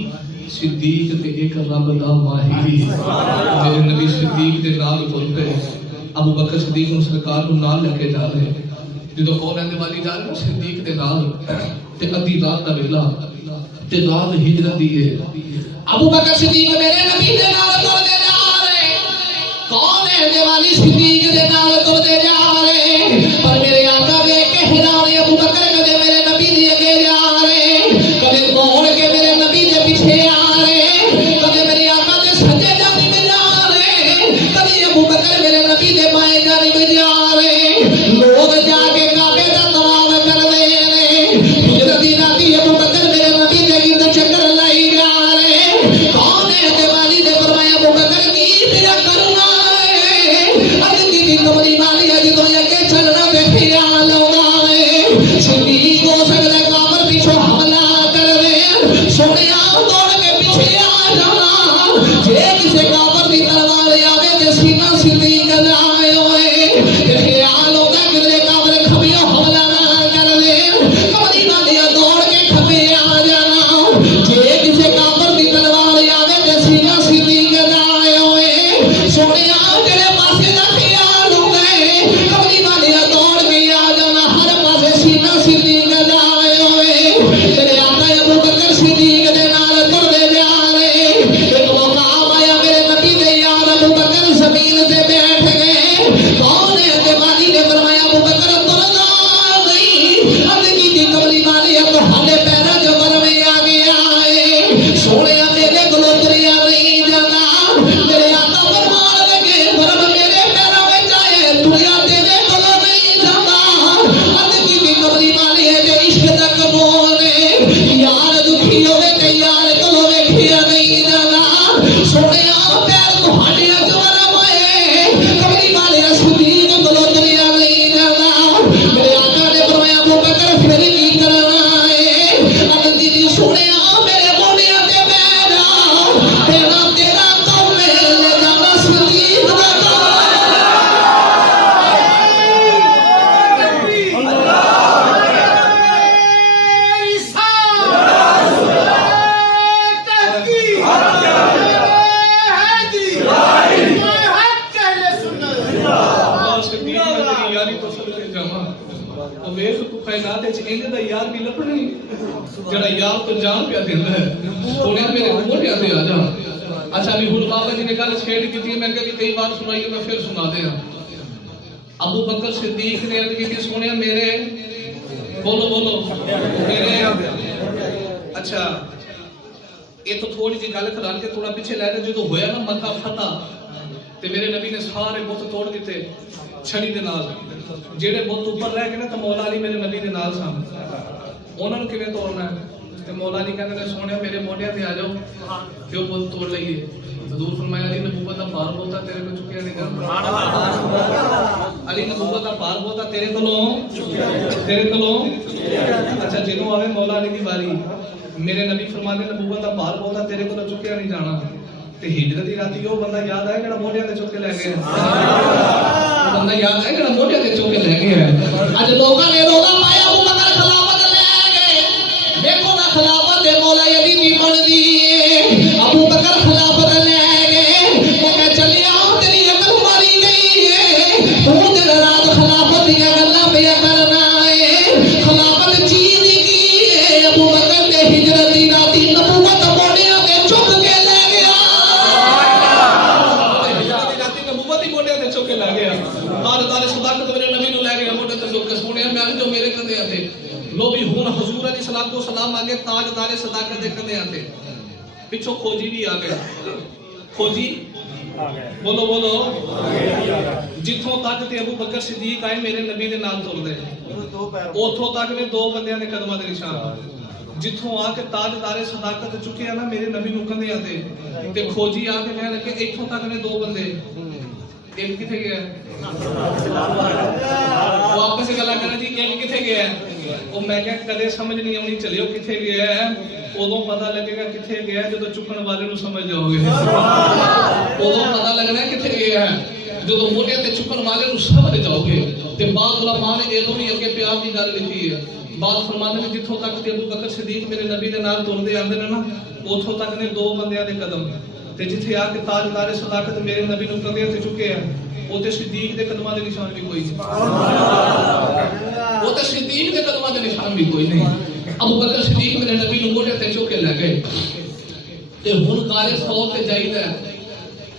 صدیق تے ایک رب دا ماہی میرے نبی صدیق دے نال تر پئے ابو بکر صدیق نو سرکار نو نال لے کے جا رہے جدوں کون رہندے والی جا رہے صدیق دے نال تے ادھی رات دا ویلا تے رات ہجرت دی ہے ابو بکر صدیق میرے نبی دے نال تر دے جا رہے کون رہندے والی صدیق دے نال تر دے جا رہے پر میرے آقا وے کہ حیران ابو بکر کدے میرے نبی دے اگے جا رہے کدے دوڑ کے میرے نبی دے پیچھے آ رہے کدے میرے آقا دے سجے جانب جا رہے کدے ابو بکر میرے نبی دے بائیں جانب جا رہے لوگ جا کے کعبے دا طواف کر رہے نے ہجرت دی رات ابو بکر میرے نبی دے گرد چکر لائی جا رہے کون ہے دیوالی دے فرمایا ابو بکر کی تیرا کرنا ہے اج دی کملی والی اج تو اگے چلنا تے خیال ہونا ہے صدیق کو سگلے کافر پیچھے حملہ کر رہے سونیا دوڑ کے پیچھے آ جانا جے کسے کافر دی تلوار آوے تے سینہ صدیق دا آئے ہوئے تے خیال ہوتا کہ میرے کافر کھبیوں حملہ نہ کر لے کملی والی دوڑ کے کھبے آ جانا جے کسے کافر دی تلوار آوے تے سینہ صدیق دا آئے ہوئے سونیا تیرے پاسے دا خیال ہوتا ہے کملی والی دوڑ کے آ جانا ہر پاسے سینہ صدیق دا آئے ہوئے تیرے آقا ابو بکر صدیق دے نال تر دے جا رہے ایک موقع آیا میرے نبی دے یار ابو بکر زمین تے بیٹھ گئے کون ہے دیوالی نے فرمایا ابو بکر ترنا نہیں اب کی دی کملی والی اب ہالے پیرا جو برمے آ گیا ہے سونے میرے گلو دریا نہیں جانا میرے آقا فرمان لگے برم میرے پیرا میں جائے دنیا تیرے گلو نہیں جانا اب کی دی کملی والی ہے جو عشق تک بولے یار دکھی ہوئے تے یار گلو ویکھیا نہیں جانا سونے پیر تہاڈے اج برم ہے کملی والی صدیق گلو دریا نہیں جانا میرے آقا نے فرمایا ابو بکر پھر کی کرنا ہے اب دی سونے میرے موڈیاں تے بیٹھا تیرا کم ہے لے جانا صدیق دا کم وہ ویخ تو کائنات وچ انج دا یار بھی لبنا نہیں جڑا یار تو جان پیا دیندا ہے سونے میرے موڈیاں تے آ جا اچھا بھی ہن بابا جی نے گل چھیڑ کیتی میں کہ کئی بار سنائی میں پھر سنا دے ابو بکر صدیق نے عرض کی سونے میرے بولو بولو میرے اچھا یہ تو تھوڑی جی گل کرا کے تھوڑا پیچھے لے کے جو ہویا نا مکہ فتح تے میرے نبی نے سارے بت توڑ دیتے چھڑی دے نال جڑے بت اوپر رہ گئے نا تے مولا علی میرے نبی دے نال سن انہاں نوں کیویں توڑنا ہے تے مولا علی کہندے سونے میرے موڈیاں تے آ جاؤ تے او بت توڑ لئیے حضور فرمایا علی نبوت دا بھار بولتا تیرے کو چکیا نہیں کرنا سبحان اللہ علی نبوت دا بھار بولتا تیرے کولوں اچھا جدوں آوے مولا علی دی باری میرے نبی فرماتے نبوت دا بھار بولتا تیرے کولوں چکیا نہیں جانا تے ہجرت دی راتی او بندہ یاد آئے جڑا موڈیاں تے چک کے لے گیا بندہ یاد آئے جڑا موڈیاں تے چک کے لے گیا اج لوکاں نے روزہ پایا ابو بکر خلافت لے گئے دیکھو نا خلافت دے مولا علی دی بن دی ابو بکر خلافت لے گئے میں چلیا تیری عقل ماری گئی ہے تو دن رات خلافت دی گلاں پیا کرنا ہے خلافت چیز کی ہے ابو بکر نے ہجرت دی راتی نبوت موڈیاں تے چک کے لے گیا ہجرت دی راتی نبوت ہی موڈیاں تے چک کے لے گیا تاج صداقت میرے نبی نوں لے گیا موڈے تے چک کے سونے میں جو میرے کندے آتے لو بھی ہن حضور علیہ الصلوۃ والسلام آگے تاجدار صداقت دے کندے آتے پیچھے کھوجی بھی آ گیا کھوجی بولو بولو جتھوں تک تے ابو بکر صدیق آئے میرے نبی دے نال تر دے اوتھوں تک نے دو بندیاں دے قدماں دے نشان جتھوں آ کے تاجدار صداقت چکے نا میرے نبی نوں کندے آتے تے کھوجی آ کے کہنے لگے ایتھوں تک نے دو بندے ایک کتے گیا وہ آپس سے گلا کرنا جی ایک کتے گیا وہ میں کہا کدے سمجھ نہیں آنی چلیو کتے گیا ہے ادو پتا لگے گا کتے گیا جدو چکن والے نو سمجھ جاؤ گے ادو پتا لگنا کتے گیا ہے جدو موٹے تے چکن والے نو سمجھ جاؤ گے تے بعد علماء نے ادو نہیں اگے پیار دی گل لکھی ہے بعد فرمانے نے جتھوں تک ابو بکر صدیق میرے نبی دے نال ٹردے آندے نے نا اوتھوں تک نے دو بندیاں دے قدم تے جتھے آ کے تاجدار صداقت میرے نبی نو کندے تے چکے ہیں او تے صدیق دے قدماں دے نشان بھی کوئی نہیں او تے صدیق دے قدماں دے نشان بھی کوئی نہیں ابو بکر صدیق میرے نبی نو موٹے تے چک کے لے گئے تے ہن کارے سو تے جائیدا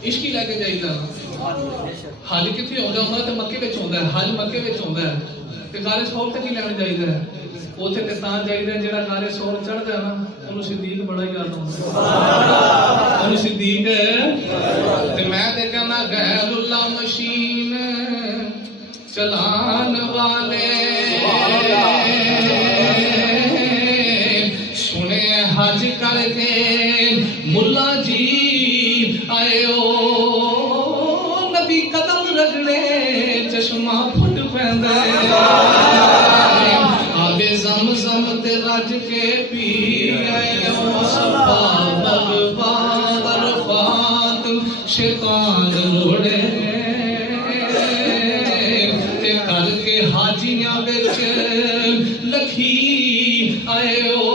عشق لے کے جائیدا حج کتھے ہوندا ہوندا تے مکے وچ ہوندا ہے حج مکے وچ ہوندا ہے تے کارے سو تے کی لین جائیدا اوتھے تے تاں جائیدا جڑا کارے سو چڑھدا نا اونوں صدیق بڑا یاد ہوندا اونوں صدیق تے میں تے کہنا غیر اللہ مشین چلان والے سنے حج کر کے ملا جی آئے او نبی قدم رگڑے چشمہ پھٹ پیندے آبے زمزم تے رج کے پی آئے او صفا مروا عرفات شیطان روڑے تے کر کے حاجیاں وچ لکھی آئے او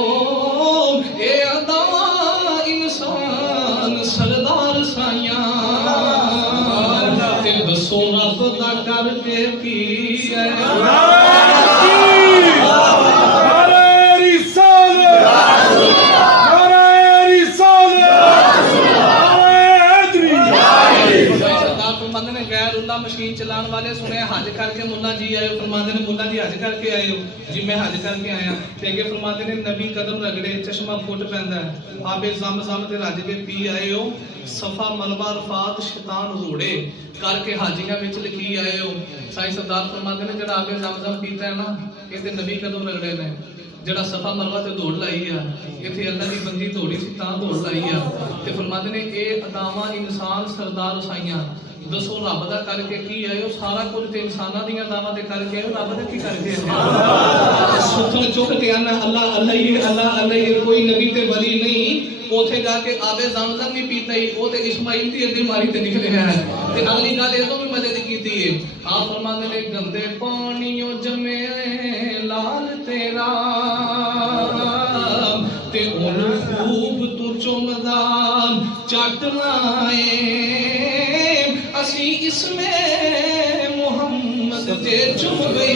اے ادا انسان سردار سائیاں تے دسو رب دا کر کے کی آئے مشین چلان والے سنے حج کر کے ملا جی آئے فرماتے نے ملا جی حج کر کے آئے ہو جی میں حج کر کے آیا تے اگے فرماتے نے نبی قدم رگڑے چشمہ پھٹ پیندا ہے آبے زمزم تے رج کے پی آئے ہو صفا مروا عرفات شیطان روڑے کر کے حاجیاں وچ لکھی آئے ہو سائیں سردار فرماتے نے جڑا آبے زمزم پیتا ہے نا اے تے نبی قدم رگڑے نے جڑا صفا مروا تے دوڑ لائی ہے ایتھے اللہ دی بندی دوڑی سی تاں دوڑ لائی ہے تے فرماتے نے اے اداواں انسان سردار سائیاں دسو رب دا کر کے کی آئے ہو سارا کچھ تے انساناں دیاں دعواں تے کر کے رب دا کی کر کے ستھن چک کے آنا اللہ اللہ ہی اللہ اللہ ہی کوئی نبی تے ولی نہیں اوتھے جا کے آبے زمزم نہیں پیتا ہی او تے اسماعیل دی ادی ماری تے نکلے ہے تے اگلی گل اے تو بھی مزے دی کیتی ہے آپ فرماندے نے گندے پانیوں جمے لال تیرا تے اون خوب تو چمدا چٹنا اسی اس میں محمد دے چم گئی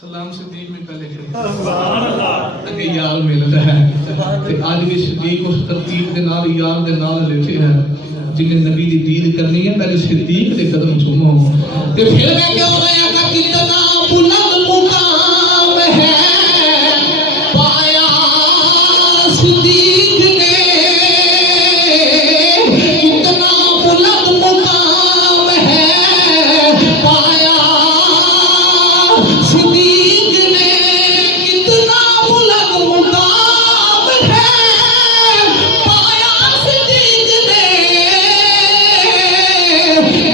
سلام صدیق میں پہلے اگے یار ملدا ہے تے اج بھی صدیق اس ترتیب دے نال یار دے نال لیٹے ہیں جن نبی دی دید کرنی ہے پہلے صدیق دے قدم چومو تے پھر میں کیوں رہا کہ کتنا بلند مقام ہے پایا صدیق نے کتنا بلند مقام ہے پایا صدیق نے کتنا بلند مقام ہے پایا صدیق نے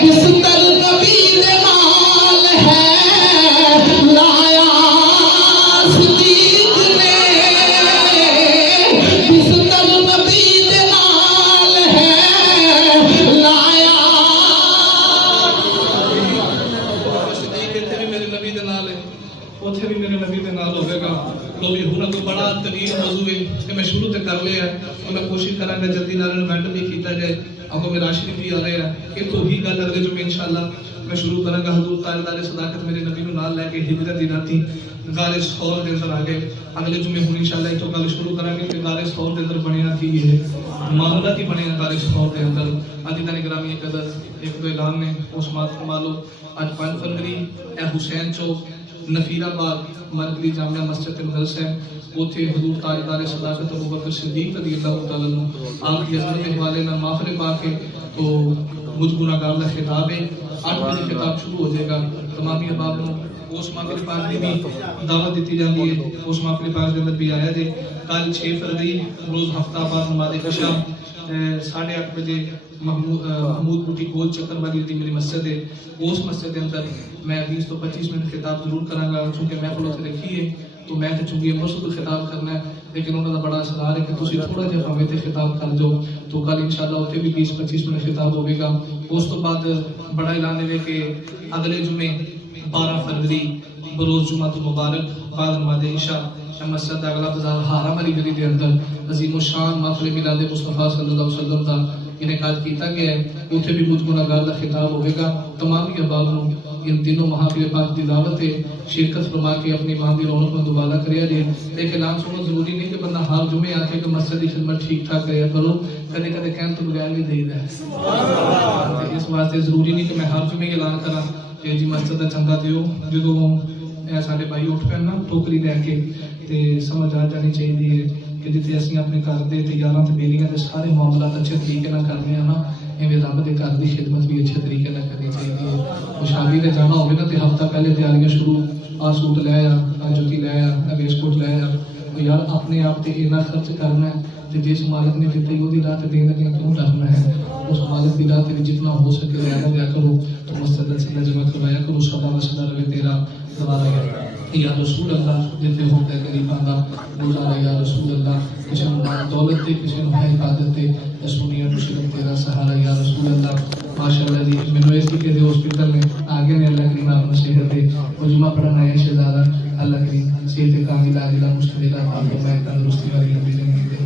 بستر نبی دے نال ہے لایا صدیق نے بستر نبی دے نال ہے لایا صدیق اتنے بھی میرے نبی دے نال ہے اتنے بھی میرے نبی دے نال ہوئے گا لو بھی ہوں کوئی بڑا طویل موضوع ہے کہ میں شروع تے کر لیا ہے تو میں کوشش کروں گا جلدی نال انوائٹ بھی کیتا جائے اب میرا شریف بھی آ رہے ہیں کہ تو ہی گل اگلے جو میں انشاءاللہ میں شروع کروں گا حضور تاجدار صداقت میرے نبی نو نال لے کے ہجرت دی راتی غار ثور دے اندر آ گئے اگلے جو میں ہوں انشاءاللہ ایتھوں گل شروع کروں گے کہ غار ثور دے اندر بنیا کی ہے معاملہ کی بنیا غار ثور دے اندر عزیزان گرامی قدر ایک دو اعلان نے اس بات فرما لو اج 5 فروری اے حسین چوک نفیر آباد مرکزی جامعہ مسجد المدرسہ ہے اوتھے حضور تاجدار صداقت ابوبکر صدیق رضی اللہ تعالی عنہ آپ کی عظمت کے حوالے نال محفل پا کے تو مجھ گناہگار کا خطاب ہے 8 بجے خطاب شروع ہو جائے گا تمام احباب نو اس محفل پاک دی بھی دعوت دیتی جاتی ہے اس محفل پاک دے اندر بھی آیا جے کل 6 فروری روز ہفتہ بعد نماز عشاء 8:30 بجے محمود بوٹی گول چکر والی دی میری مسجد ہے اس مسجد کے اندر میں 20 تو 25 منٹ خطاب ضرور کراں گا چونکہ میں پہلے سے رکھی ہے تو میں تے چونکہ مرشد خطاب کرنا ہے لیکن انہوں کا بڑا اصرار ہے کہ تسی تھوڑا جہا ہمیں تے خطاب کر جو تو کل انشاءاللہ اوتھے بھی 20-25 منٹ خطاب ہوے گا اس تو بعد بڑا اعلان ہے کہ اگلے جمعے 12 فروری بروز جمعہ مبارک بعد نماز عشاء مسجد اگلا بازار حرم علی گلی دے اندر عظیم الشان محفل میلاد مصطفیٰ صلی اللہ علیہ وسلم دا انعقاد کیتا گیا ہے اوتھے بھی مجھ گناہگار دا خطاب ہوے گا تمام احباب نو ان دنوں محافل پاک دی دعوت ہے شرکت فرما کے اپنی ماں دی رونق میں دوبارہ کریا جائے لیکن اعلان سننا ضروری نہیں کہ بندہ ہر جمعے آ کے مسجد کی خدمت ٹھیک ٹھاک کریا کرو کدے کدے کہن تو بغیر بھی دے ہے اس واسطے ضروری نہیں کہ میں ہر جمعے اعلان کراں کہ جی مسجد دا چندہ دیو جدوں سارے بھائی اٹھ پہ نا ٹوکری لے کے تے سمجھ آ جانی چاہیے کہ جتنے اسی اپنے گھر دے تے یاراں تے بیلیاں دے سارے معاملات اچھے طریقے نال کرنے ہیں نا ایویں رب دے گھر دی خدمت بھی اچھے طریقے نال کرنی چاہیے شادی تے جانا ہوگا نا تے ہفتہ پہلے تیاریاں شروع آ سوٹ لے آ جوتی لے آ ویسٹ کوٹ لے آ تو یار اپنے آپ تے اتنا خرچ کرنا ہے تے جس مالک نے دتے وہ دی راہ تے دین لگا کیوں ڈرنا ہے اس مالک دی راہ تے جتنا ہو سکے لے آ کرو تو مسجد سے جمع کروایا کرو سدا وسدا رہے تیرا دوبارہ یا رسول اللہ جتنے ہوتا ہے غریب بندہ گزارا یا رسول اللہ کسی نے دولت دے کسی نے عبادت دے سنیا تو صرف تیرا سہارا یا رسول اللہ ماشاءاللہ جی یونیورسٹی کے دے ہاسپٹل میں آگے نے اللہ کریم آپ نے صحت دے وہ جمعہ پڑھنا ہے شہزادہ اللہ کریم صحت کاملہ عاجلہ مستقلہ عطا فرمائے تندرستی والی لمبی زندگی دے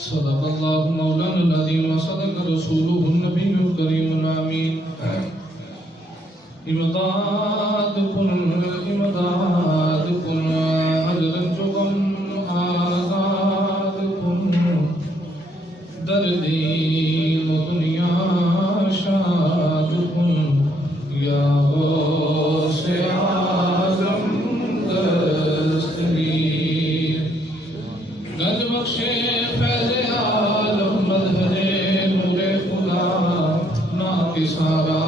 صدق اللہ مولانا العظیم وصدق رسولہ النبی الکریم الامین امداد کن اجر جغم آزاد کن دردی و دنیا شاد کن یا غوث اعظم دستگیر گنج بخش فیض عالم مظہر نور خدا ناقصارا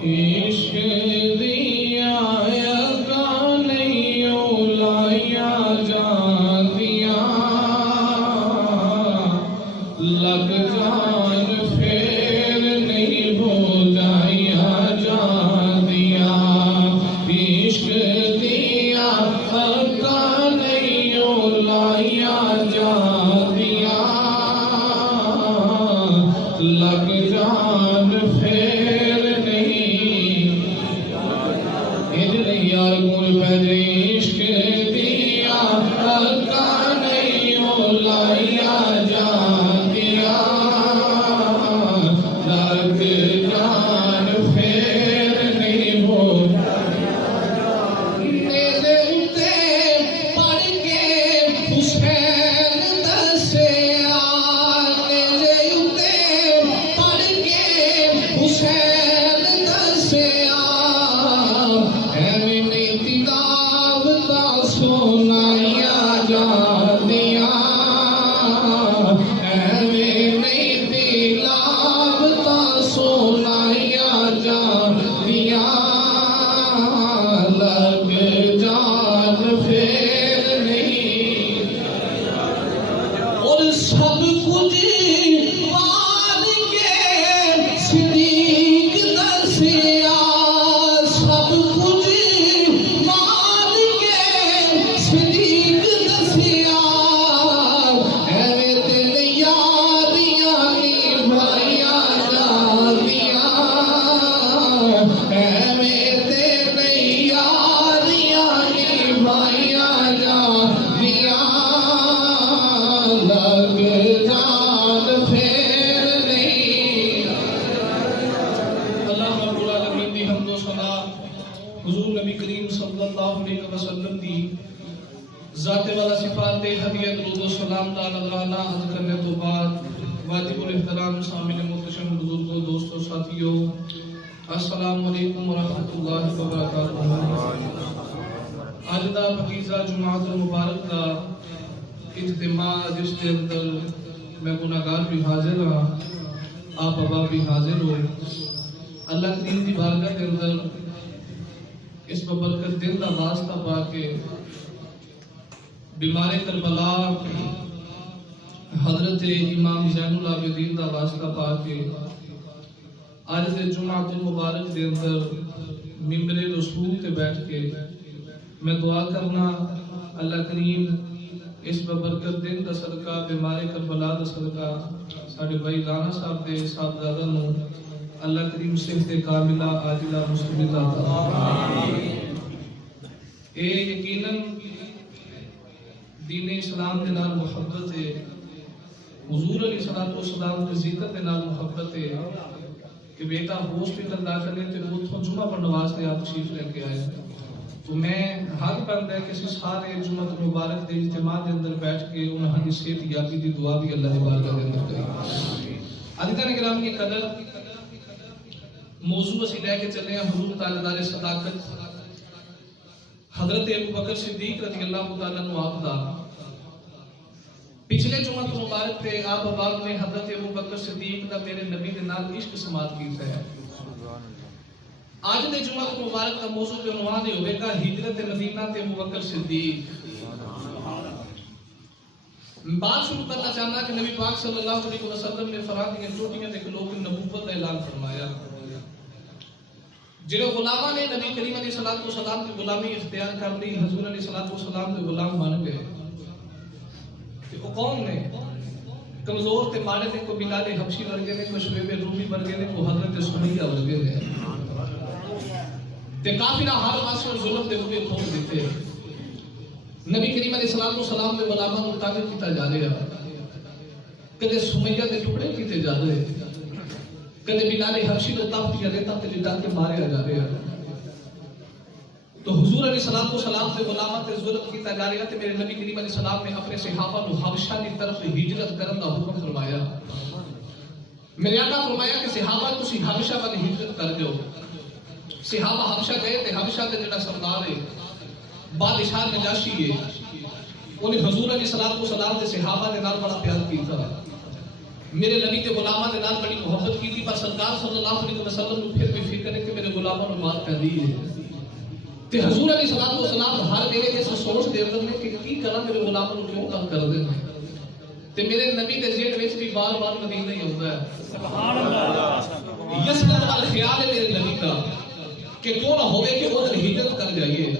عشق دیا لایا جاندیاں لگ جان پھر نہیں ادھر یار گل پہ عشق دیا کا نہیں ہو لایا جاندیاں لگ جان پھر نہیں ہو ذات والا صفات ہدیت درود و سلام دا نذرانہ عرض کرنے تو بعد واجب الاحترام سامعین محتشم بزرگوں دوستوں ساتھیوں السلام علیکم ورحمۃ اللہ وبرکاتہ۔ اج دا پاکیزہ جمعۃ المبارک دا اجتماع جس کے اندر میں گناہگار بھی حاضر ہاں آپ ابا بھی حاضر ہو، اللہ کریم دی بارگاہ کے اندر اس ببرکت دل دا واسطہ پا کے بیمار کربلا حضرت امام زین العابدین دا واسطہ پا کے آج دے جمعۃ المبارک دے اندر ممبر رسول تے بیٹھ کے میں دعا کرنا اللہ کریم اس ببرکت دن دا صدقہ بیمار کربلا دا صدقہ ساڈے بھائی رانا صاحب دے صاحبزادہ نو اللہ کریم صحت کاملہ عاجلہ مستمرہ عطا اے یقیناً دین اسلام دے نال محبت ہے، حضور علیہ الصلوۃ والسلام دے ذکر دے نال محبت ہے کہ بیٹا ہاسپٹل داخل ہے تے اوتھوں جمعہ پڑھن واسطے آپ تشریف لے کے آئے تو میں حق بندا ہے کہ سارے جمعہ مبارک دے اجتماع دے اندر بیٹھ کے انہاں دی صحت یابی دی دعا بھی اللہ دی بارگاہ دے اندر کریں۔ عزیزان کرام کی قدر موضوع اسی لے کے چلے ہیں حضور تاجدار صداقت حضرت ابوبکر صدیق رضی اللہ تعالیٰ عنہ آپ دا پچھلے جمعہ مبارک تے آپ اباب نے حضرت ابوبکر صدیق دا میرے نبی دے نال عشق سماعت کیتا ہے۔ آج دے جمعہ مبارک کا موضوع پہ عنوان یہ ہوئے گا ہجرت مدینہ تے ابوبکر صدیق۔ بات شروع کرنا چاہنا کہ نبی پاک صلی اللہ علیہ وسلم نے فرات کی ٹوٹیاں دے کلوگ نبوت کا اعلان فرمایا، جنہوں غلامہ نے نبی کریم علیہ السلام کی غلامی اختیار کر لی، حضور علیہ السلام کے غلام بن گئے۔ وہ کون نے کمزور تے ماڑے نے، کوئی بلال حبشی ورگے نے، کوئی شعیب رومی ورگے نے، کوئی حضرت سمیہ ورگے نے، تے کافرہ ہر پاسوں ظلم دے ہوئے کھول دیتے۔ نبی کریم علیہ السلام دے غلاماں نوں قتل کیتا جا رہا، کدے سمیہ دے ٹکڑے کیتے جا رہے، کدے بلال حبشی کو تخت یا ریتا تے لٹا کے ماریا جا رہا۔ تو حضور علیہ السلام سے غلامت تے ظلم کیتا جا رہا تے میرے نبی کریم علیہ السلام نے اپنے صحابہ کو حبشہ کی طرف ہجرت کرنے کا حکم فرمایا۔ میرے آقا فرمایا کہ صحابہ تسی حبشہ ول ہجرت کر دیو۔ صحابہ حبشہ گئے تے حبشہ دے جڑا سردار ہے بادشاہ نجاشی ہے، انہیں حضور علیہ السلام دے صحابہ دے نال بڑا پیار کیتا، میرے نبی کے غلاماں دے نال بڑی محبت کی تھی، پر سرکار صلی اللہ علیہ وسلم نے پھر بھی فکر ہے کہ میرے غلاماں نوں مار پہ دی ہے۔ تے حضور علیہ السلام ہر ویلے اس سوچ دے رہے کہ کی کراں میرے غلاماں نوں کیوں تنگ کر دے، تے میرے نبی دے ذہن وچ بھی بار بار مدینہ ہی ہوندا ہے، سبحان اللہ، یسلم الخیال ہے میرے نبی کا کہ کیوں نہ ہوے کہ ادھر ہجرت کر جائیے۔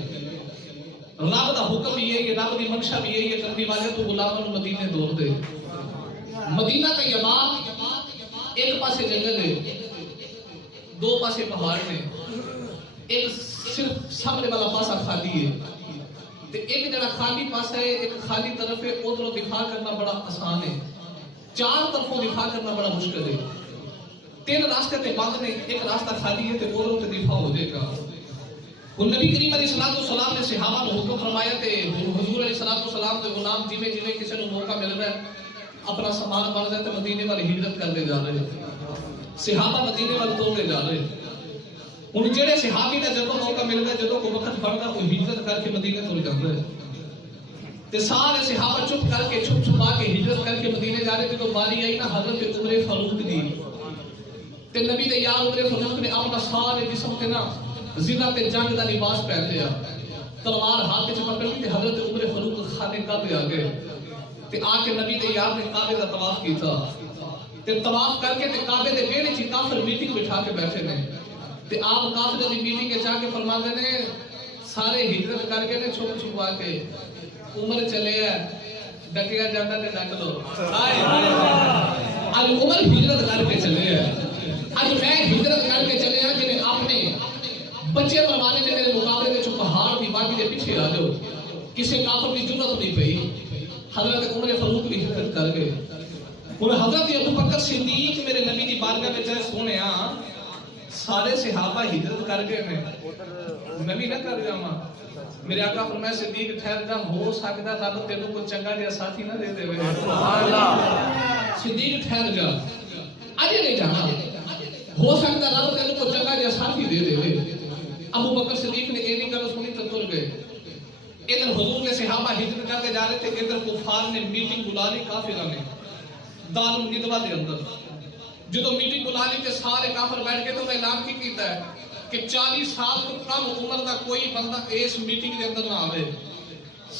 رب دا حکم بھی یہی ہے، رب دی منشا بھی یہی ہے، کرنی والے تو غلاموں مدینے دور دے۔ مدینہ کا یمام ایک پاسے جنگل ہے، دو پاسے پہاڑ میں، ایک صرف سامنے والا پاسا خالی ہے، تے ایک جڑا خالی پاسا ہے، ایک خالی طرف ہے، ادھر دفاع کرنا بڑا آسان ہے، چار طرفوں دفاع کرنا بڑا مشکل ہے۔ تین راستے تے بند نے، ایک راستہ خالی ہے تے ادھر تے دفاع ہو جائے گا۔ وہ نبی کریم علیہ السلام نے صحابہ کو حکم فرمایا تے حضور علیہ السلام کے غلام جویں جویں کسی کو موقع مل رہا ہے اپنا سامان بن جائے تے مدینے والے ہجرت کرتے جا رہے ہیں، صحابہ مدینے والے توڑتے جا رہے ہیں۔ ان جڑے صحابی نے جدوں موقع ملتا ہے، جدوں کو وقت بنتا وہ ہجرت کر کے مدینے تر جاتے ہیں، تے سارے صحابہ چپ کر کے چھپ چھپا کے ہجرت کر کے مدینے جا رہے تھے۔ تو باری آئی نا حضرت عمر فاروق دی، تے نبی دے یار عمر فاروق نے اپنا سارے جسم تے نا زندہ تے جنگ دا لباس پہن لیا، تلوار ہاتھ وچ پکڑ لی تے حضرت عمر فاروق خانے کعبے آ گئے تے آ کے نبی دے یار نے کعبے دا طواف کیتا، تے طواف کر کے تے کعبے دے ویڑے وچ کافر میٹنگ بٹھا کے بیٹھے نے، تے آپ کافر دی میٹنگ کے جا کے فرماندے نے سارے ہجرت کر کے نے چھپ چھپا کے عمر چلے ہے، ڈکیا جاتا تے ڈک لو، ہائے ہائے عمر ہجرت کر کے چلے ہے، اج میں ہجرت کر کے چلے ہیں جنہیں اپنے بچے پروانے جنہیں میرے مقابلے میں پہاڑ کی باقی دے پیچھے آ جاؤ، کسی کافر کی ضرورت نہیں پئی۔ حضرت عمر فاروق بھی ہجرت کر گئے۔ اور حضرت ابو بکر صدیق میرے نبی دی بارگاہ میں جائے سونے سارے صحابہ ہجرت کر گئے ہیں، میں بھی نہ کر گیا ماں، میرے آقا فرمایا صدیق ٹھہر جا، ہو سکتا رب تینوں کو چنگا جہا ساتھی نہ دے دے، صدیق ٹھہر جا، اجے نہیں جانا، ہو سکتا رب تینوں کو چنگا جہا ساتھی دے دے۔ ابو بکر صدیق نے ایک گل سنی تو تر گئے۔ ادھر حضور کے صحابہ ہجرت کر کے جا رہے تھے، ادھر کفار نے میٹنگ بلا لی کافروں نے دار الندوہ دے اندر۔ جدو میٹنگ بلا لی تے سارے کافر بیٹھ کے تو اعلان کی کیتا ہے کہ 40 سال تو کم عمر دا کوئی بندہ اس میٹنگ دے اندر نہ آوے۔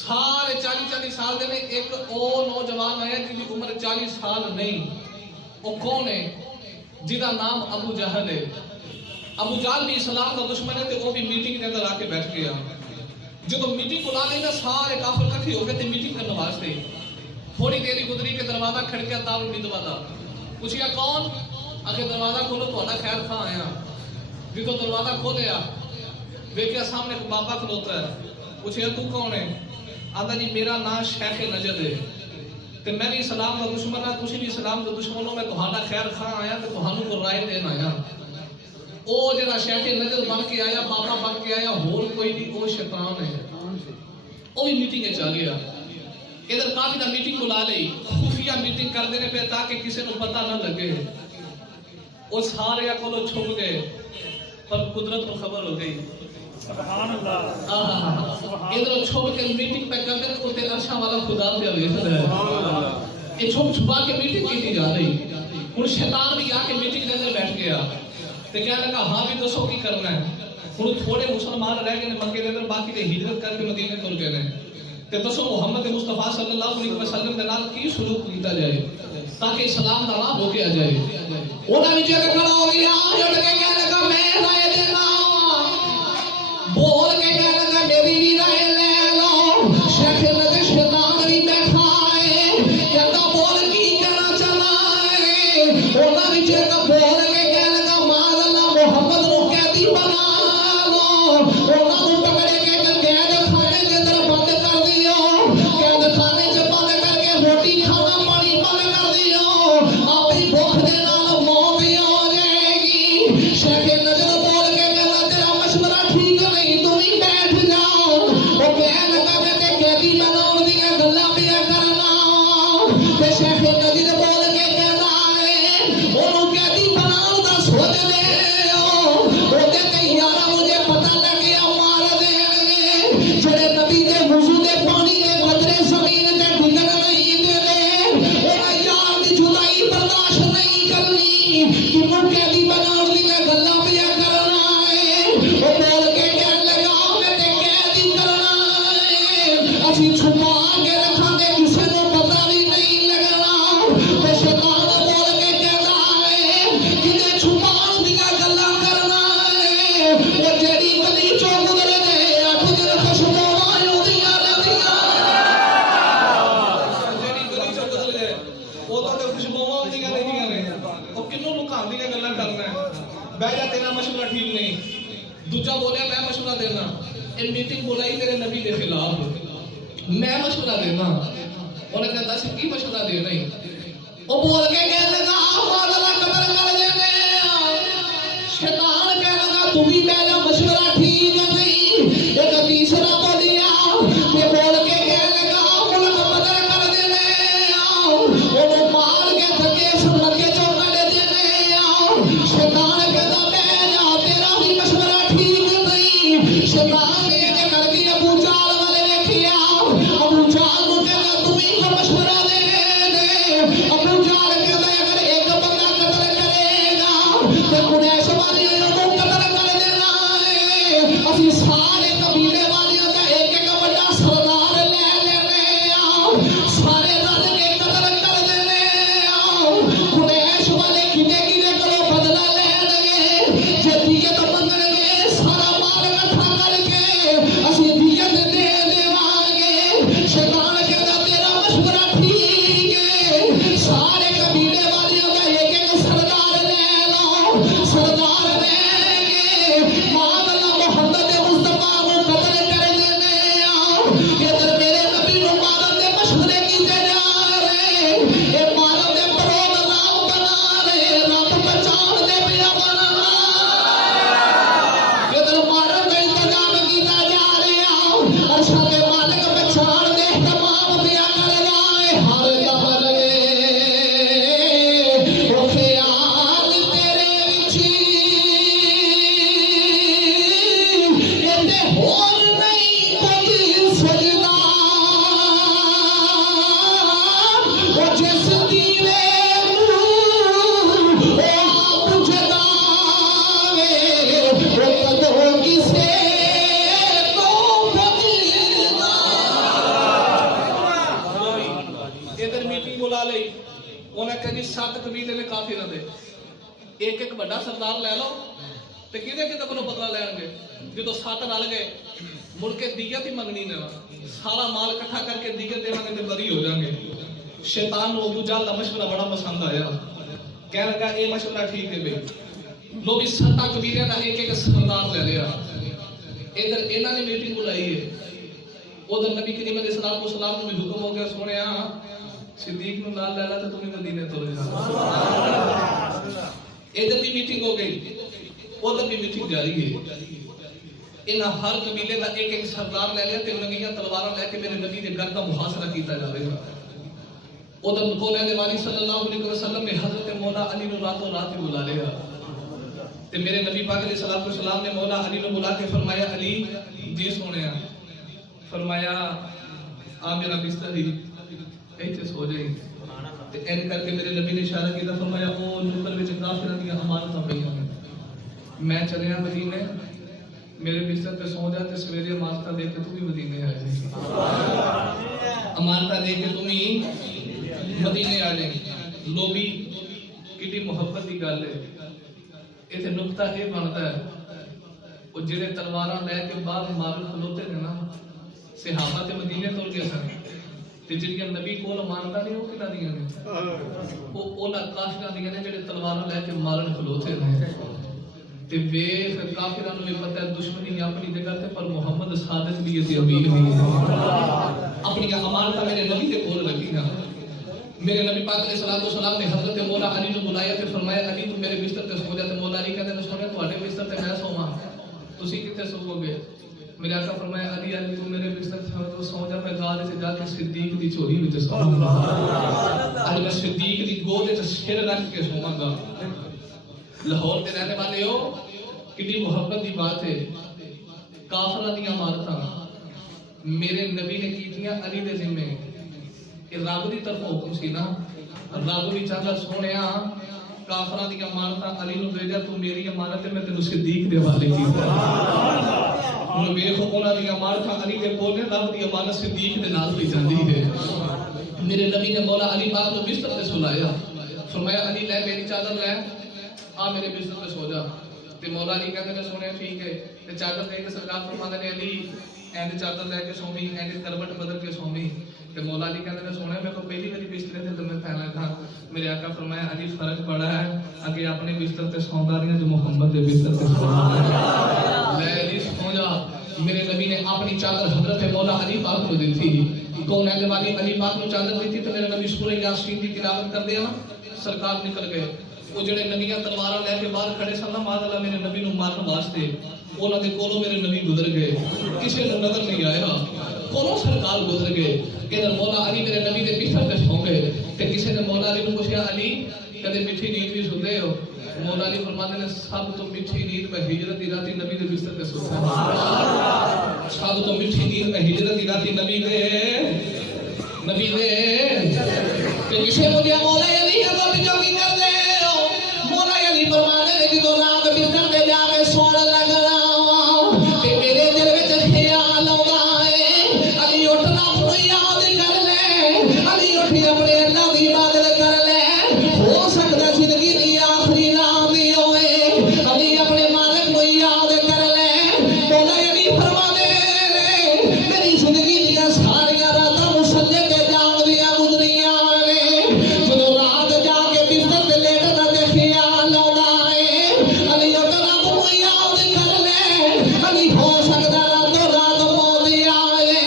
سارے 40 سال دے میں ایک او نوجوان آیا جن کی عمر 40 سال نہیں، وہ کون ہے؟ جدا نام ابو جہل ہے۔ ابو جہل بھی اسلام کا دشمن ہے تے وہ بھی میٹنگ دے اندر آ کے بیٹھ گیا۔ جب میٹنگ بلا لی نا سارے کافر اکٹھے ہو گئے تے میٹنگ کرنے واسطے، تھوڑی دیر گزری کے دروازہ کھڑکیا دار الندوہ دا، پوچھیا کون؟ آخر دروازہ کھولو تھوڑا خیر خواہ آیا۔ جدو دروازہ کھولیا ویکھیا سامنے ایک بابا کھلوتا ہے، پوچھیا تو کون ہے؟ آندا جی میرا نام شیخ نجد ہے تے میں بھی اسلام کا دشمن ہاں، تسی بھی اسلام کا دشمن ہو، میں تہاڈا خیر خواہ آیا تے تہانوں کو رائے دین آیا۔ او جڑا شیخ نجد بن کے آیا، بابا بن کے آیا، ہور کوئی نہیں، او شیطان ہے۔ او بھی میٹنگ وچ آ گیا۔ ادھر کافی دا میٹنگ بلا لئی، خفیہ میٹنگ کر دینے پہ تاکہ کسی کو پتہ نہ لگے۔ وہ سارے کولو چھپ گئے پر قدرت کو خبر ہو گئی۔ سبحان اللہ۔ ادھر چھپ کے میٹنگ پہ کرتے ہیں، تے عرشاں والا خدا پہ دیکھ رہا ہے۔ یہ چھپ چھپا کے میٹنگ کی جا رہی۔ ہن شیطان بھی آ کے میٹنگ کے اندر بیٹھ گیا تے کہنے لگا ہاں بھی دسو کی کرنا ہے۔ ہن تھوڑے مسلمان رہ گئے مکے کے اندر، باقی تے ہجرت کر کے مدینے تر گئے ہیں۔ تے دسو محمد مصطفیٰ صلی اللہ علیہ وسلم دے نال کی سلوک کیتا جائے تاکہ اسلام دا راہ ہو کے آ جائے۔ انہاں وچ ایک کھڑا ہو گیا، اٹھ کے کہنے لگا میں رائے دینا، بول کے کہنے لگا میری بھی رائے لے لو۔ شیخ نجد شیطان بھی بیٹھا ہے، کہتا بول کی کہنا چاہنا ہے۔ انہاں وچ ایک بول کے کہنے لگا ماذ اللہ محمد نو قیدی بنا لو۔ انہاں نو پکڑ کے قید خانے دے اندر بند کر دیو، قید خانے چ بند کر کے روٹی کھانا پانی بند کر دیو، اپنی بھوک دے نال موت ہو جائے گی۔ شیخ نجد بول کے کہنا تیرا مشورہ ٹھیک نہیں، تو بھی بہ جا تیرا مشورہ ٹھیک نہیں. دوجا بولیا میں مشورہ دینا. یہ میٹنگ بلائی میرے نبی کے خلاف, میں مشورہ دینا. انہیں کہتا سی کی مشورہ دے رہی, وہ بول کے کہہ لگا مولا قبر کر دینے. شیطان کہہ لگا تو بھی پہلا مشورہ ٹھیک نہیں. ایک تیسرا بولیا کہ بول کے کہہ لگا مولا قبر کر دینے. وہ مار کے تھکے سن کے چوکا دے دینے. شیطان کہتا میں جا تیرا بھی مشورہ ٹھیک نہیں. شیطان نے کر کے ابو جال والے نے کیا. ابو جال کو کہا تمہیں کا مشورہ دے دے. ابو جال کہتا ہے اگر ایک بندہ قتل کرے گا تو قریش والیوں کو قتل کر دینا ہے. اسی سارے قبیلے والیوں کا ایک ایک بڑا سردار لے لینے آؤ. سارے رل کے قتل کر دینے آؤ. قریش والے کنے کنے کرو بدلہ لے لگے. جدیت منگن گے سارا مال کٹھا کر کے اسی دیت دے دیوانگے. شیطان کہتا تیرا مشورہ ٹھیک ہے. سارے قبیلے والیوں کا ایک ایک سردار لے لو. سردار لے کے معاملہ محمد مصطفیٰ کو قتل کر دینے آؤ. ادھر میرے نبی کو مارن دے مشورے کیتے جا رہے. اے مارن دے پروگرام بنا رہے. رب بچاؤ دے پیا بنا. ادھر مارن دے انتظام کیتا جا رہا. عرشاں دے مالک بچان دے اہتمام پیا کر رہا ہے. ہر دم لگے وہ خیال تیرے وچی. ایندے ہور نہیں کوئی سجدا. وہ جس دیوے نوں وہ آپ بجھدا وے. وہ کدوں کسے کو بجھدا. ادھر میٹنگ بلا لئی. انہیں کہا جی 7 قبیلے نے کافر دے ایک ایک بڑا سردار لے لو تے کدے کدے کولوں بدلہ لین گے. جدو 7 رل گئے مڑ کے دیت ہی منگنی نے. سارا مال اکٹھا کر کے دیت دے تے بری ہو جائیں گے. شیطان نو ابو جہل دا مشورہ بڑا پسند آیا. کہنے لگا یہ مشورہ ٹھیک ہے بھائی. لو بھی 7 قبیلے دا ایک ایک سردار لے لیا. ادھر انہاں نے میٹنگ بلائی ہے. ادھر نبی کریم علیہ السلام کو بھی حکم ہو گیا سونے صدیق نو نال لے لا تے تمہیں مدینے تو لے جا. ادھر بھی میٹنگ ہو گئی. ادھر بھی میٹنگ جاری ہے. انہاں ہر قبیلے دا ایک ایک سردار لے لیا تے ننگیاں تلواراں لے کے میرے نبی دے گھر دا محاصرہ کیتا جاوے گا. ادھر کولین والی صلی اللہ علیہ وسلم نے حضرت مولا علی نو راتوں رات ہی بلا لیا. تے میرے نبی پاک علیہ الصلوۃ والسلام نے مولا علی نو بلا کے فرمایا علی جی سونیا. فرمایا آ میرا بستر ہی ایتھے سو جائیں. تے این کر کے میرے نبی نے اشارہ کیتا. فرمایا او نکل وچ کافراں دی امانتاں پئیاں نے. میں چلیا مدینے. میرے بستر پہ سو جا تے سویرے امانتاں دے کے تو بھی مدینے آ جائیں. امانتاں دے کے تم ہی مدینے آ جائیں. لوبی کتنی محبت کی گل ہے. ایتھے نقطہ یہ بنتا ہے وہ جڑے تلواراں لے کے باہر مارن کھلوتے نے نا صحابہ تے مدینے تر گئے سن. تے جڑیاں نبی کول امانتاں نے وہ کنا دیاں نے وہ اونا کافراں دیاں نے جڑے تلواراں لے کے مارن کھلوتے نے. تے ویکھ کافراں نوں بھی پتہ ہے دشمنی اپنی جگہ تے پر محمد صادق بھی تے امین بھی اپنی امانتاں میرے نبی دے کول رکھیاں. میرے نبی پاک علیہ الصلوۃ والسلام نے حضرت مولا علی نو بلایا تے فرمایا علی تو میرے بستر تے سو جا. تے مولا علی کہندے نے سونے تواڈے بستر تے میں سوواں تسی کتے سوو گے. میرے آقا فرمایا علی علی تو میرے بستر تے سو جا. میں گال تے جا کے صدیق دی چولی وچ سوواں گا. علی میں صدیق دی گود تے سر رکھ کے سوواں گا. لاہور دے رہنے والے ہو کتنی محبت دی بات ہے. کافراں دی امانتاں میرے نبی نے کیتیاں علی دے ذمے. کہ رب دی طرف حکم سی نا. رب بھی چاہتا سونیا کافراں دی امانتاں علی نو بھیجا. تو میری امانت ہے میں تینوں صدیق دے حوالے کیتا. ہن ویکھو انہاں دی امانتاں علی دے کول نے. رب دی امانت صدیق دے نال پئی جاندی ہے. میرے نبی نے مولا علی پاک نو بستر تے سلایا. فرمایا علی لے میری چادر لے آ میرے بستر تے سو جا. تے مولا علی کہندے نے سونے ٹھیک ہے. تے چادر دے کے سرکار فرماندے نے علی اینڈ چادر لے کے سومی اینڈ کروٹ بدل کے سومی. کہ مولا علی کہنے نے سونے میں کو پہلی باری بستر تے میں پہنا تھا میرے آقا فرمایا علی فرق بڑا ہے اگے اپنے بستر تے سوندا رہی جو محمد دے بستر تے سوندا میں علی سو جا میرے نبی نے اپنی چادر حضرت مولا علی پاک کو دی تھی کون ہے والی علی پاک کو چادر دی تھی تو میرے نبی سورہ یاسین کی تلاوت کر دیا سرکار نکل گئے وہ جڑے نبیاں تلواراں لے کے باہر کھڑے سن معاذ اللہ میرے نبی نو مارن واسطے انہاں دے کولوں میرے نبی گزر گئے کسے نوں نظر نہیں آیا کولوں سرکار گزر گئے ادھر مولا علی میرے نبی دے بستر تے سو گئے تے کسے نے مولا علی نو پوچھا علی کدے میٹھی نیند بھی سوندے ہو مولا علی فرماتے ہیں سب تو میٹھی نیند میں ہجرت دی رات نبی دے بستر تے سوتا ہوں سب تو میٹھی نیند میں ہجرت دی رات نبی دے کہ کسے مجھے مولا علی کا بھی جو کی کر دے مولا علی فرماتے ہیں کہ تو رات بستر تے جا کے سون لگا تے میرے دل وچ خیال آوندا ہے علی اٹھنا اپنی یاد کر لے علی اٹھی اپنے اللہ دی عبادت کر لے ہو سکدا زندگی دی آخری رات دی ہوئے علی اپنے مالک کو یاد کر لے مولا علی فرماتے میری زندگی دی ساری راتاں مسلے تے جان دیاں گزریاں نے جدوں رات جا کے بستر تے لیٹنا تے خیال آوندا ہے علی اٹھنا اپنی یاد کر لے علی ہو سکدا راتوں رات موت آئے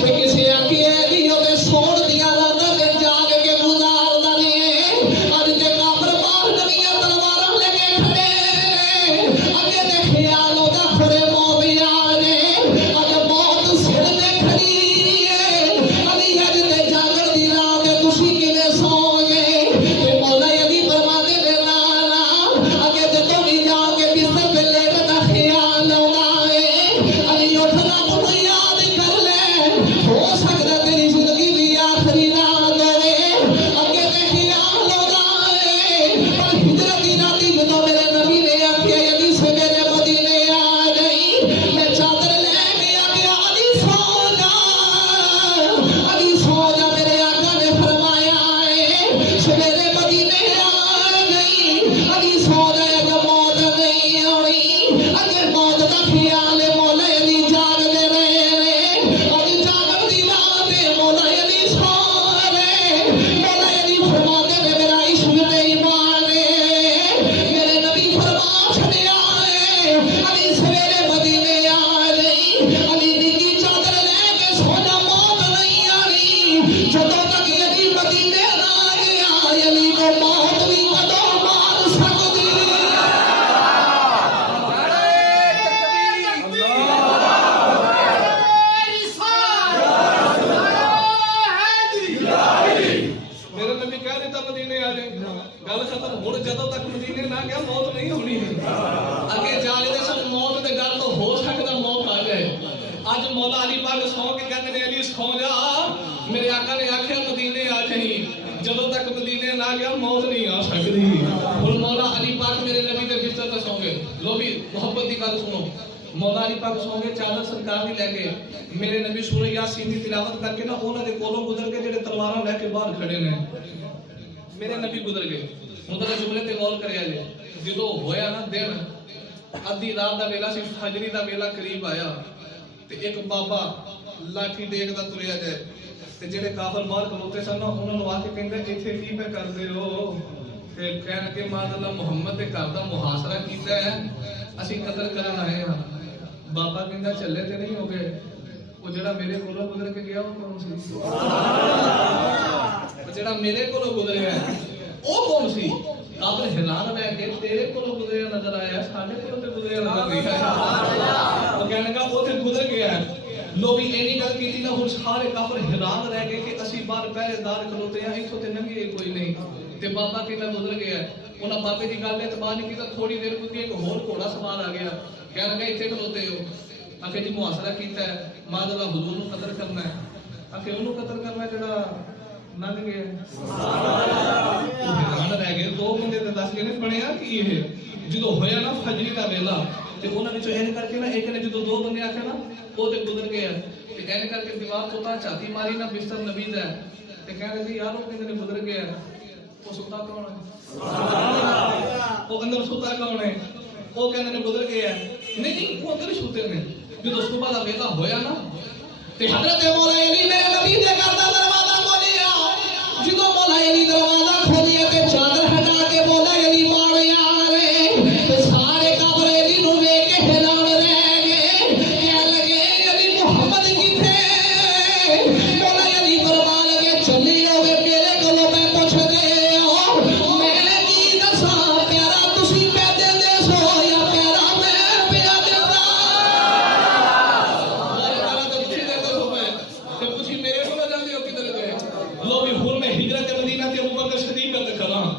تے کسے آکھے علی اوے سوڑ دیاں راتاں تے جاگ کے گزاردا نہیں اج تے کافر باہر نبیاں تلواراں لے کے کھڑے اگے تے خیال ہوتا کھڑے موت آئے اج موت سر تے کھڑی ہے علی اج تے جاگن دی رات تسی کیویں سو گئے تے مولا علی فرماتے نے لالا اگے تے تو بھی جا کے بستر تے لیٹدا خیال آوندا ہے علی اٹھنا اپنی یاد کر لے ہو سکدا تیری زندگی دی آخری رات ہوے اگے تے خیال آوندا ہے پر ہجرت دی رات جدوں میرے نبی نے آکھیا علی سویرے مدینے آ گئی میں چادر لے کے آ گیا علی سو جا میرے آقا نے فرمایا ہے سویرے مدینے آ گئی علی سو جا اگر موت نہیں آنی اگر موت دا خیال ہے مولا علی جاگ دے رہے علی جاگن دی رات ہے مولا علی سو رہے مولا علی فرماتے نے میرا عشق بے ایمان ہے میرے نبی فرما چھڑیا ہے علی سویرے مدینے آ گئی علی نگی چادر لے کے سونا موت نہیں آنی جدوں تک علی مدینے نہ گیا علی کو موت بھی کدوں مار سکتی میرے نبی کہہ دیتا مدینے آ جائے گل ختم ہوں جدوں تک مدینے نہ گیا موت نہیں ہونی اگے جاگدے سن موت دے گل تو ہو سکتا موت آ جائے اج مولا علی پاک سو کے کہتے ہیں علی سو جا میرے آقا نے آخیا مدینے آ جائیں جدوں تک مدینے نہ گیا موت نہیں آ سکتی ہن مولا علی پاک میرے نبی دے بستر تے سو گئے لو بھی محبت دی گل سنو مولا علی پاک سو گئے چادر سرکار دی لے کے میرے نبی سورہ یاسین دی تلاوت کر کے نا انہاں دے کولوں گزر کے جڑے تلواراں لے کے باہر کھڑے نے میرے نبی گزر گئے مطلب جملے تے غور کریا جے جدوں ہویا نا دن ادھی رات دا ویلا سی فجری دا ویلا قریب آیا تے ایک بابا لاٹھی ڈیک دا تریا جائے تے جڑے کافر باہر کھلوتے سن انہاں نوں آ کے کہندے ایتھے کی پہ کردے ہو تے کہن کے معاذ اللہ محمد دے گھر دا محاصرہ کیتا ہے اسی قتل کرن آئے ہاں بابا کہندا چلے تے نہیں ہو گئے وہ جڑا میرے کولوں گزر کے گیا وہ کون سی وہ جڑا میرے کولوں گزر گیا وہ کون سی کافر حیران رہ کے تیرے کولوں گزریا نظر آیا ساڈے کولوں تے گزریا نظر نہیں آیا وہ کہنے کا وہ تے گزر گیا ہے لوگ اینی گل کیتی نا ہن سارے کافر حیران رہ گئے کہ اسی باہر پہرے دار کھلوتے ہیں ایتھوں تے ننگے کوئی نہیں تے بابا کہنا گزر گیا ہے انہاں بابے دی گل اعتبار نہیں کیتا تھوڑی دیر گزری ایک ہور گھوڑا سوار آ گیا کہنے لگا ایتھے کھلوتے ہو آکھے جی محاصرہ کیتا ہے معاذ اللہ حضور نو قتل کرنا ہے آکھے اونوں قتل کرنا ہے جڑا ننگ گیا حیران رہ گئے دو بندے تے دس کے نہیں بنیا کی یہ جدوں ہویا نا فجری دا ویلا تے انہاں وچوں این کر کے نا ایک نے جدوں دو بندے آکھے نا وہ تے گزر گیا تے این کر کے دیوار تو تا چھاتی ماری نا بستر نبی دا تے کہنے لگے یار وہ کہندے گزر گیا وہ ستا کون ہے وہ اندر ستا کون ہے وہ کہندے گزر گیا نہیں وہ اندر سوتے نے جدوں صبح دا ویلا ہویا نا تے حضرت مولا علی میرے نبی دے گھر دا ہجرت مدینہ تے ابوبکر صدیق کا ذکر ہاں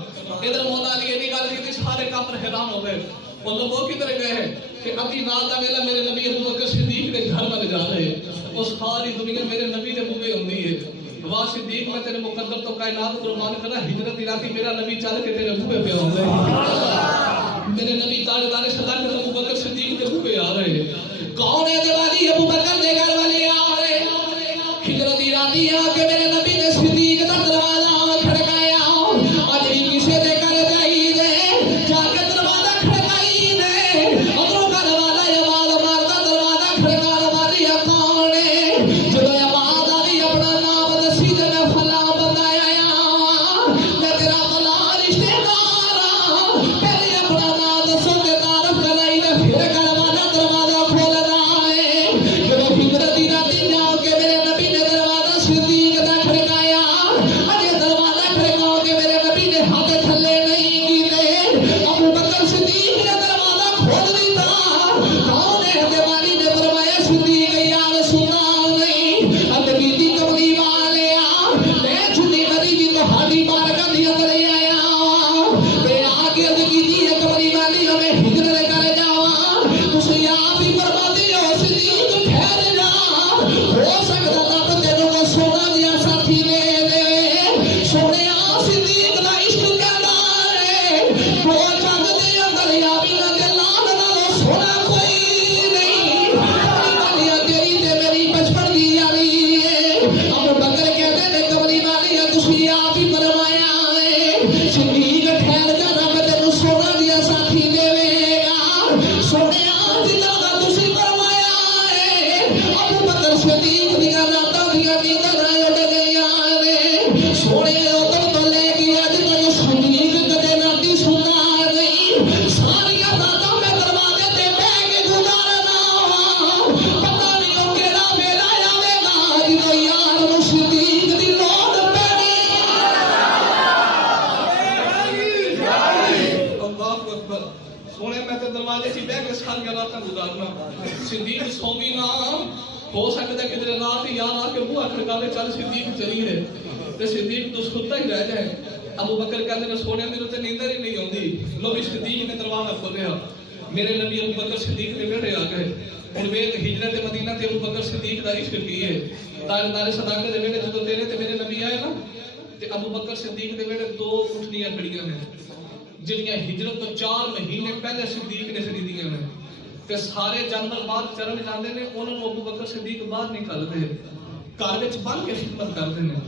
ادھر مولا علی دی گل کی سارے کافر حیران ہو گئے وہ لوگوں کی طرح گئے کہ ابھی رات کا ویلا میرے نبی ابوبکر صدیق کے گھر میں جا رہے وہ ساری دنیا میرے نبی دے بوے ہوندی ہے واہ صدیق میں تیرے مقدر تو کائنات قربان کرا ہجرت دی راتی میرا نبی چل کے تیرے بوے پہ آوندا ہے میرے نبی تاجدار صداقت ابوبکر صدیق کے بوے آ رہے کون ہے دیواری ابوبکر دے گھر والے آ رہے ہجرت دی راتی آ کے میرے نبی نے صدیق دا دروازہ کھڑکایا اج بھی کسے دے گھر جائی دے جا کے دروازہ کھڑکائی دے اندروں گھر والا آواز ماردا دروازہ کھڑکانے والی کون ہے جدوں آواز آئی اپنا نام دسی تے میں فلاں بتایا میں تیرا بلا رشتہ دار پہلے اپنا نام دسو تے تعارف کرائی تے پھر گھر والا دروازہ کھولنا ہے جدوں ہجرت دی راتی جا کے میرے نبی نے دروازہ صدیق دا کھڑکایا اجے دروازہ کھڑکا کے میرے نبی نے ہاتھ تھلے نہیں کیتے ابوبکر صدیق نے دروازہ کھول دیتا کون ہے دیوانی نے فرمایا صدیق یا رسول نہیں اللہ کی کملی والے میں چھٹی کری جی تہاڈی بارگاہ دی اندر آیا تے آگے عرض کیتی ہے کملی والی ہمیں ہجرت کر جاواں تسی آپ ہی فرما دیو صدیق ٹھہر جا ہو سکتا رب تینوں کو سونا دیا ساتھی دے دے سونے صدیق دا عشق کہندا ہے وہ جگ دے اندر یابی نہ گلان نالوں سونا کوئی نہیں کملی والی تیری تے میری بچپن دی یاری ہے ابوبکر کہتے نے کملی والی تسی آپ ہی فرمایا ہے صدیق ٹھہر جا رب تینوں سونا دیا ساتھی دے گا سونے جتنا دا تسی فرمایا ہے ابوبکر صدیق دیا راتاں دیا نینداں اڑ گئیاں نے سونے ادھر تو لے کے اج تک صدیق کدے راتی سونا نہیں ساری راتاں میں دروازے تے بیٹھ کے گزارنا پتہ نہیں او کیڑا ویلا آوے گا جدوں یار نوں صدیق دی لوڑ پینی اللہ اکبر سونے میں تے دروازے سی بیٹھ کے ساری راتاں گزارنا صدیق سووی نہ ہو سکتا ہے کہ تیرے رات یاد آ کے بوہا کھڑکاوے چل صدیق چلیے تے صدیق تو ستا ہی رہ جائے ابوبکر کہتے ہیں سونے میرے تے نیندر ہی نہیں آندی لو بھی صدیق نے دروازہ کھولیا میرے نبی ابوبکر صدیق دے ویڑے آ گئے ہن ویکھ ہجرت مدینہ تے ابوبکر صدیق دا عشق کی ہے تاجدار صداقت دے ویڑے جدوں تیرے تے میرے نبی آئے نا تے ابوبکر صدیق دے ویڑے دو اٹھنیاں کھڑیاں نے جنیاں ہجرت تو 4 مہینے پہلے صدیق نے خریدیاں نے تے سارے جانور باہر چرن جاندے نے انہاں نوں ابوبکر صدیق باہر نکالدے گھر وچ بن کے خدمت کردے نے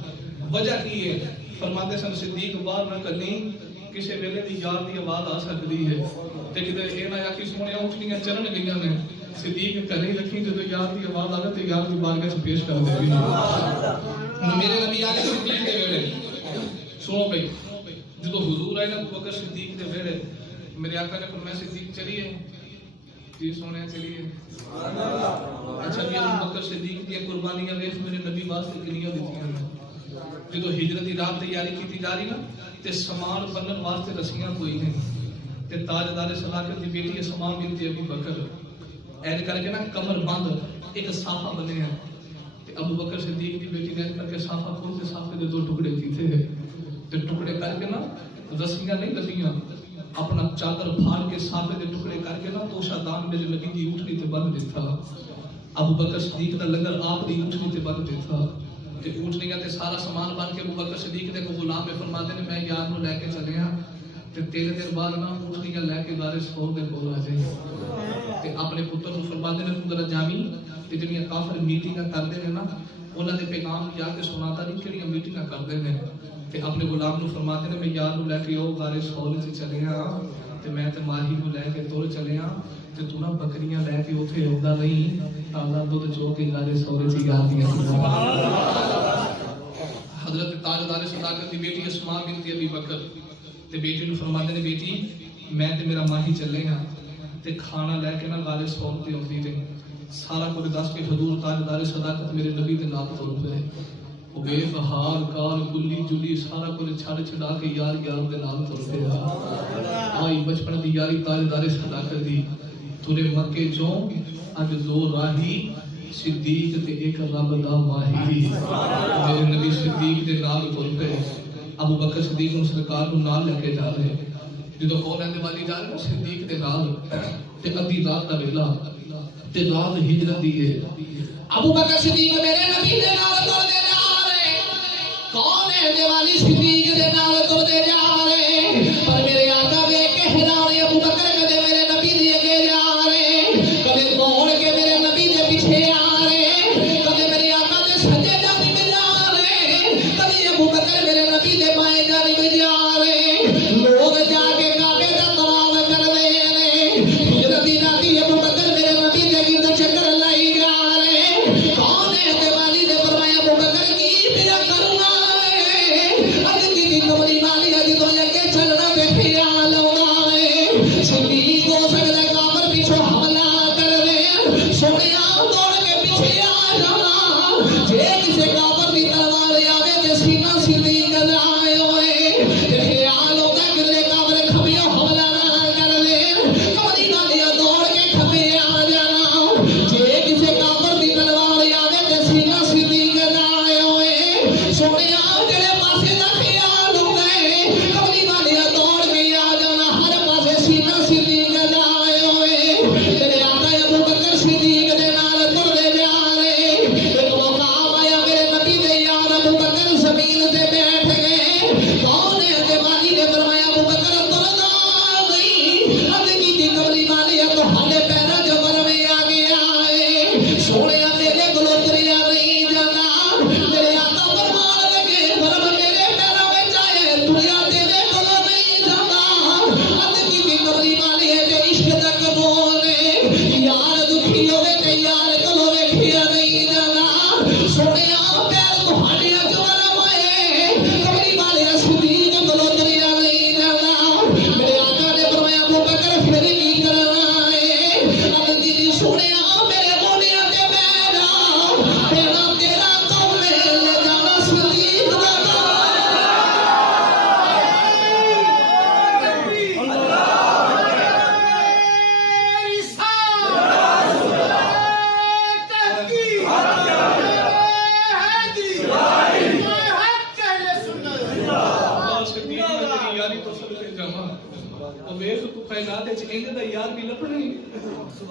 وجہ کی ہے فرماتے سن صدیق باہر نہ کلی کسے ویلے دی یار دی آواز آ سکتی ہے تے کدے اے نہ آکھی سونیا اٹھنیاں چرن گئیاں نے صدیق کلی رکھی جدوں یار دی آواز آوے تے یار دی بارگاہ وچ پیش کر دے میرے نبی آ کے صدیق دے ویلے سنو بھائی جدوں حضور آئے نا ابوبکر صدیق دے ویلے میرے آقا نے فرمایا صدیق چلیے جی سونے چلیے اچھا بھی ابوبکر صدیق دی قربانیاں ویکھ میرے نبی واسطے کنیاں دتیاں نے جدوں ہجرت دی رات تیاری کیتی جا رہی نا تے سامان بنن واسطے رسیاں کوئی نہیں تے تاجدار صداقت دی بیٹی اسماء بنت ابی بکر این کر کے نا کمر بند ایک صافہ بنے ہیں تے ابوبکر صدیق دی بیٹی نے کر کے صافہ کھول کے صافے دے 2 ٹکڑے کیتے ہیں تے ٹکڑے کر کے نا رسیاں نہیں لگیاں اپنا چادر پھاڑ کے صافے دے ٹکڑے کر کے نا توشا دان میرے نبی دی اٹھنی تے بند دیتا ابوبکر صدیق دا لنگر آپ دی اٹھنی تے بند دیتا تے اٹھنیاں تے سارا سامان بن کے ابوبکر صدیق دے کو غلام فرماتے نے میں یار نو لے کے چلے ہاں تے 3 دن بعد نا اٹھنیاں لے کے غار سور دے کول آ جائے تے اپنے پتر نو فرماتے نے تو ذرا جاویں تے جڑیاں کافر میٹنگاں کردے نے نا انہاں دے پیغام جا کے سناتا نہیں کیڑیاں میٹنگاں کردے نے تے اپنے غلام نو فرماتے نے میں یار نو لے کے او غار سور وچ چلے ہاں تے میں تے ماہی نو لے کے تر چلے ہاں تے تو نا بکریاں لے کے اوتھے اوندا نہیں تازہ دودھ چو کے غار سور وچ گا دیاں حضرت تاجدار صداقت دی بیٹی اسماء بنت ابی بکر تے بیٹی نو فرماتے نے بیٹی میں تے میرا ماہی چلے ہاں تے کھانا لے کے نا غار سور تے اوندی تے سارا کچھ دس کے حضور تاجدار صداقت میرے نبی دے نال تر پئے او بے بہار کال گلی جلی سارا کچھ چھڑ چھڑا کے یار یار دے نال تر پئے آئی بچپن دی یاری تاجدار صداقت دی تورے مکے چوں اج دو راہی صدیق تے ایک رب دا ماہی میرے نبی صدیق دے نال تر پے ابو بکر صدیق نو سرکار نو نال لے کے جا رہے جدوں کون دے والی جا رہے صدیق دے نال تے ادھی رات دا ویلا تے رات ہجرت دی ہے ابو بکر صدیق میرے نبی دے نال تر دے جا رہے کون ہے دے والی صدیق دے نال تر دے جا رہے پر میرے آقا دے کے حیران ابو بکر کدے میرے نبی دے اگے جا رہے کدے دوڑ کے میرے نبی دے پیچھے آ رہے کدے میرے آقا دے سجے جانب جا رہے کدے ابو بکر میرے نبی دے بائیں جانب جا رہے لوگ جا کے کعبے دا طواف کر رہے نے ہجرت دی راتی ابو بکر میرے نبی دے گرد چکر لائی جا رہے کون ہے دے والی نے فرمایا ابو بکر کی پیا کرنا ہے اج کی کملی والی اج تو اگے چلنا بے خیال ہونا ہے صدیق ہو سکتا ہے کافر پیچھے حملہ کر رہے سونیا دوڑ کے پیچھے آ جانا جے کسے کافر دی تلوار آوے تے سینہ صدیق دا آئے ہوئے تے خیال ہوتا ہے کہ کافر کھبیوں حملہ نہ کر لے کملی والی دوڑ کے کھبے آ جانا جے کسے کافر دی تلوار آوے تے سینہ صدیق دا آئے ہوئے سونیا جڑے پاسے دا خیال ہوتا ہے کملی والی دوڑ کے آ جانا ہر پاسے سینہ صدیق دا آئے ہوئے تیرے آقا ابو بکر صدیق دے نال ترے جا رہے ایک موقع آیا میرے نبی دے یار ابو بکر زمین تے بیٹھ گئے کون ہے دے والی نے فرمایا ابو بکر ترنا نہیں اب کی کملی والی تو ہالے پیرا جبر میں آ گیا ہے سونیا میرے گلو دریا نہیں جانا میرے آقا فرمان لگے فرم میرے پیرا میں جائے دریا تیرے گلو نہیں جانا اب کی کملی والی ہے تے عشق دا قبول ہے یار دکھی ہوے تے یار کلو ویکھیا نہیں جانا سونیا پیر تہاڈے جبر میں کملی والی صدیق گلو دریا نہیں جانا میرے آقا نے فرمایا ابو بکر پھر کی کرنا ہے اب جی سونیا میرے گوڑیاں تے بیٹھا تیرا تیرا کم لے جانا صدیق دا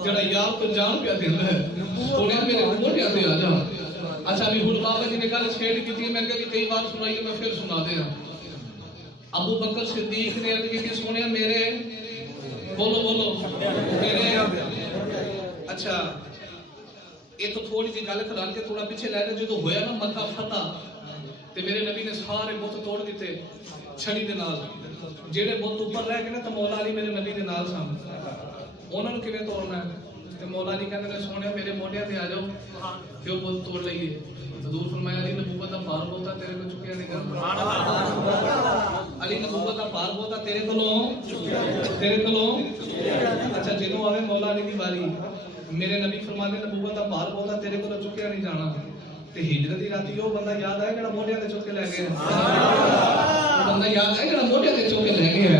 جڑا یار تو جان پیا دیندا ہے سونیا میرے موڈیاں تے آ جا اچھا بھی ہن بابا جی نے گل چھیڑ کیتی میں کہ کئی بار سنائی میں پھر سنا دیا ابو بکر صدیق نے عرض کی سونیا میرے بولو بولو میرے اچھا یہ تو تھوڑی جی گل کرا کے تھوڑا پیچھے لے کے جو ہویا نا مکہ فتح تے میرے نبی نے سارے بت توڑ دیتے چھڑی دے نال جڑے بت اوپر رہ گئے نا تے مولا علی میرے نبی دے نال سن انہاں نوں کیویں توڑنا ہے تے مولا علی کہندے نے سونیا میرے موڈیاں تے آ جاؤ تے او بت توڑ لئیے حضور فرمایا علی نبوت دا بھار ہوتا تیرے کو چکیا نہیں کر سبحان اللہ علی نبوت دا بھار ہوتا تیرے کولوں اچھا جدوں آوے مولا علی دی باری میرے نبی فرماتے نبوت دا بھار ہوتا تیرے کولوں چکیا نہیں جانا تے ہجرت دی راتی او بندہ یاد آیا جڑا موڈیاں تے چک کے لے گیا بندہ یاد آیا جڑا موڈیاں تے چک کے لے گیا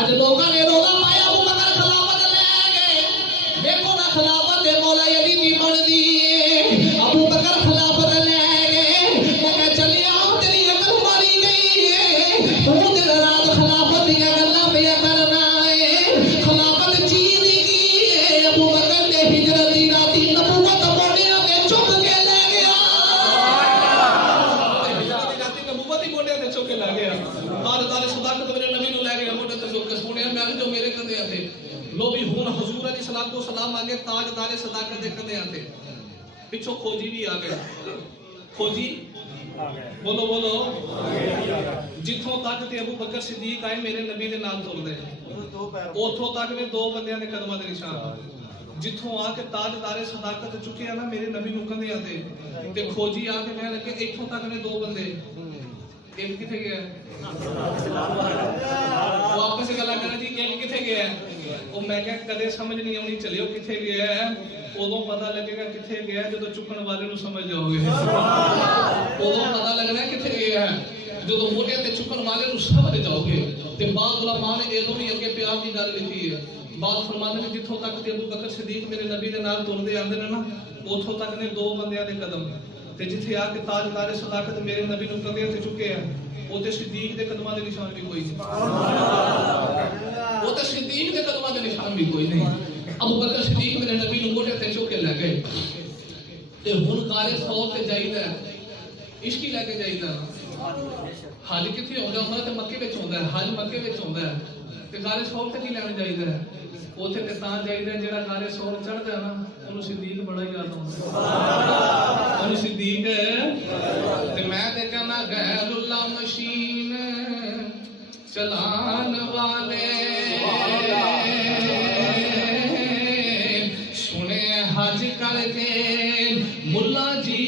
اج لوکاں نے رولا پایا ابو بکر خلافت لے گئے دیکھو نا خلافت دے مولا علی دی بندی ابو بکر خلافت لے گئے میں چلیا تیری عقل ماری گئی ہے تو دن رات خلافت دی گلاں پیا کرنا ہے خلافت چیز کی ہے ابو بکر نے ہجرت دی راتی نبوت موڈیاں تے چک کے لے گیا ہجرت دی راتی نبوت ہی موڈیاں تے چک کے لے گیا تاج صداقت میرے نبی نو لے گیا موڈے تے چک کے سونیا میں جو میرے کندے تے لو بھی ہن حضور علیہ الصلوۃ والسلام آگے تاجدار صداقت دے کندے تے پیچھے کھوجی بھی آ گیا کھوجی بولو بولو جتھوں تک تے ابو بکر صدیق آئے میرے نبی دے نال تر دے اوتھوں تک نے دو بندیاں دے قدماں دے نشان جتھوں آ کے تاجدار صداقت چکیا نا میرے نبی نو کندے تے کھوجی آ کے کہنے لگے ایتھوں تک نے دو بندے ایک کتے گیا واپس گلا کرنا جی ایک کتے گیا وہ میں کہ کدے سمجھ نہیں آنی چلیو کتے گیا ہے ادو پتا لگے گا کتے گیا جدو چکن والے نو سمجھ جاؤ گے ادو پتا لگنا کتے گیا ہے جدو موٹے تے چکن والے نو سمجھ جاؤ گے تے بعض علماء نے ادو بھی اگے پیار دی گل لکھی ہے بعض فرماتے ہیں جتھوں تک تے ابو بکر صدیق میرے نبی دے نال ٹردے آندے نے نا ਉਥੋਂ ਤੱਕ ਨੇ ਦੋ ਬੰਦਿਆਂ ਦੇ ਕਦਮ ਤੇ ਜਿੱਥੇ ਆ ਕੇ ਤਾਜਦਾਰ ਸਦਾਕਤ ਮੇਰੇ ਨਬੀ ਨੂੰ ਕੰਧੇ ਤੇ ਚੁੱਕੇ ਆ ਉਹ ਤੇ ਸਿੱਦੀਕ ਦੇ ਕਦਮਾਂ ਦੇ ਨਿਸ਼ਾਨ ਵੀ ਕੋਈ ਨਹੀਂ। ਉਹ ਤੇ ਸਿੱਦੀਕ ਦੇ ਕਦਮਾਂ ਦੇ ਨਿਸ਼ਾਨ ਵੀ ਕੋਈ ਨਹੀਂ। ਅਬੂ ਬਕਰ ਸਿੱਦੀਕ ਮੇਰੇ ਨਬੀ ਨੂੰ ਮੋਢੇ ਤੇ ਚੁੱਕ ਕੇ ਲੈ ਗਏ ਤੇ ਹੁਣ ਕਾਰੇ ਸੌਰ ਤੇ ਜਾਈਦਾ ਇਸ਼ਕੀ ਲੈ ਕੇ ਜਾਈਦਾ। ਹਜ ਕਿੱਥੇ ਆਉਂਦਾ ਹੁੰਦਾ ਤੇ ਮੱਕੇ ਵਿੱਚ ਆਉਂਦਾ ਹੈ। ਹਜ ਮੱਕੇ ਵਿੱਚ ਆਉਂਦਾ ਹੈ ਤੇ ਕਾਰੇ ਸੌਰ ਤੇ ਕੀ ਲੈਣ ਜਾਈਦਾ ਹੈ? ਉੱਥੇ ਤੇ ਤਾਂ ਜਾਈਦਾ ਜਿਹੜਾ ਕਾਰੇ ਸੌਰ ਚੜ੍ਹਦਾ ਨਾ ਉਹਨੂੰ ਸਿੱਦੀਕ ਬੜਾ ਯਾਦ ਆਉਂਦਾ। ਉਹਨੂੰ ਸਿੱਦੀਕ ਤੇ ਮੈਂ ਤੇ ਕਹਿੰਦਾ ਗੈਰੁੱਲਾ ਮਸ਼ੀਨ ਚਲਾਨ ਵਾਲੇ ਸੁਣੇ ਹਜ ਕਰਕੇ ਮੁੱਲਾ ਜੀ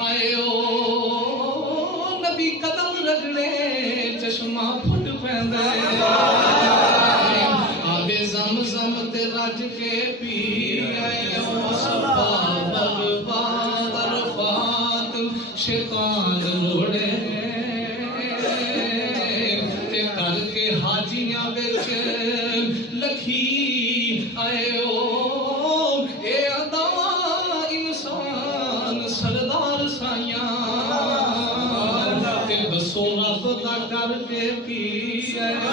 ਆਇਓ ਨਬੀ ਕਦਮ ਰਗੜੇ ਚਸ਼ਮਾ ਫੁੱਟ ਪੈਂਦਾ ਆਵੇ ਜ਼ਮਜ਼ਮ ਤੇ ਰੱਜ ਕੇ ਪੀ ਆਇਓ ਸਫਾ ਬਰਬਾਦ ਅਰਫਾਤ ਸ਼ੈਤਾਨ ਰੋੜੇ ਤੇ ਕਰਕੇ ਹਾਜੀਆਂ ਵਿੱਚ ਲਖੀ ਆਇਓ ਇਹ ਅਦਾ ਇਨਸਾਨ ਸਰਦਾਰ ਸਾਈਆਂ ਤੇ ਬਸੋ ਰੱਬ ਦਾ ਕਰਕੇ ਕੀ ਆਇਓ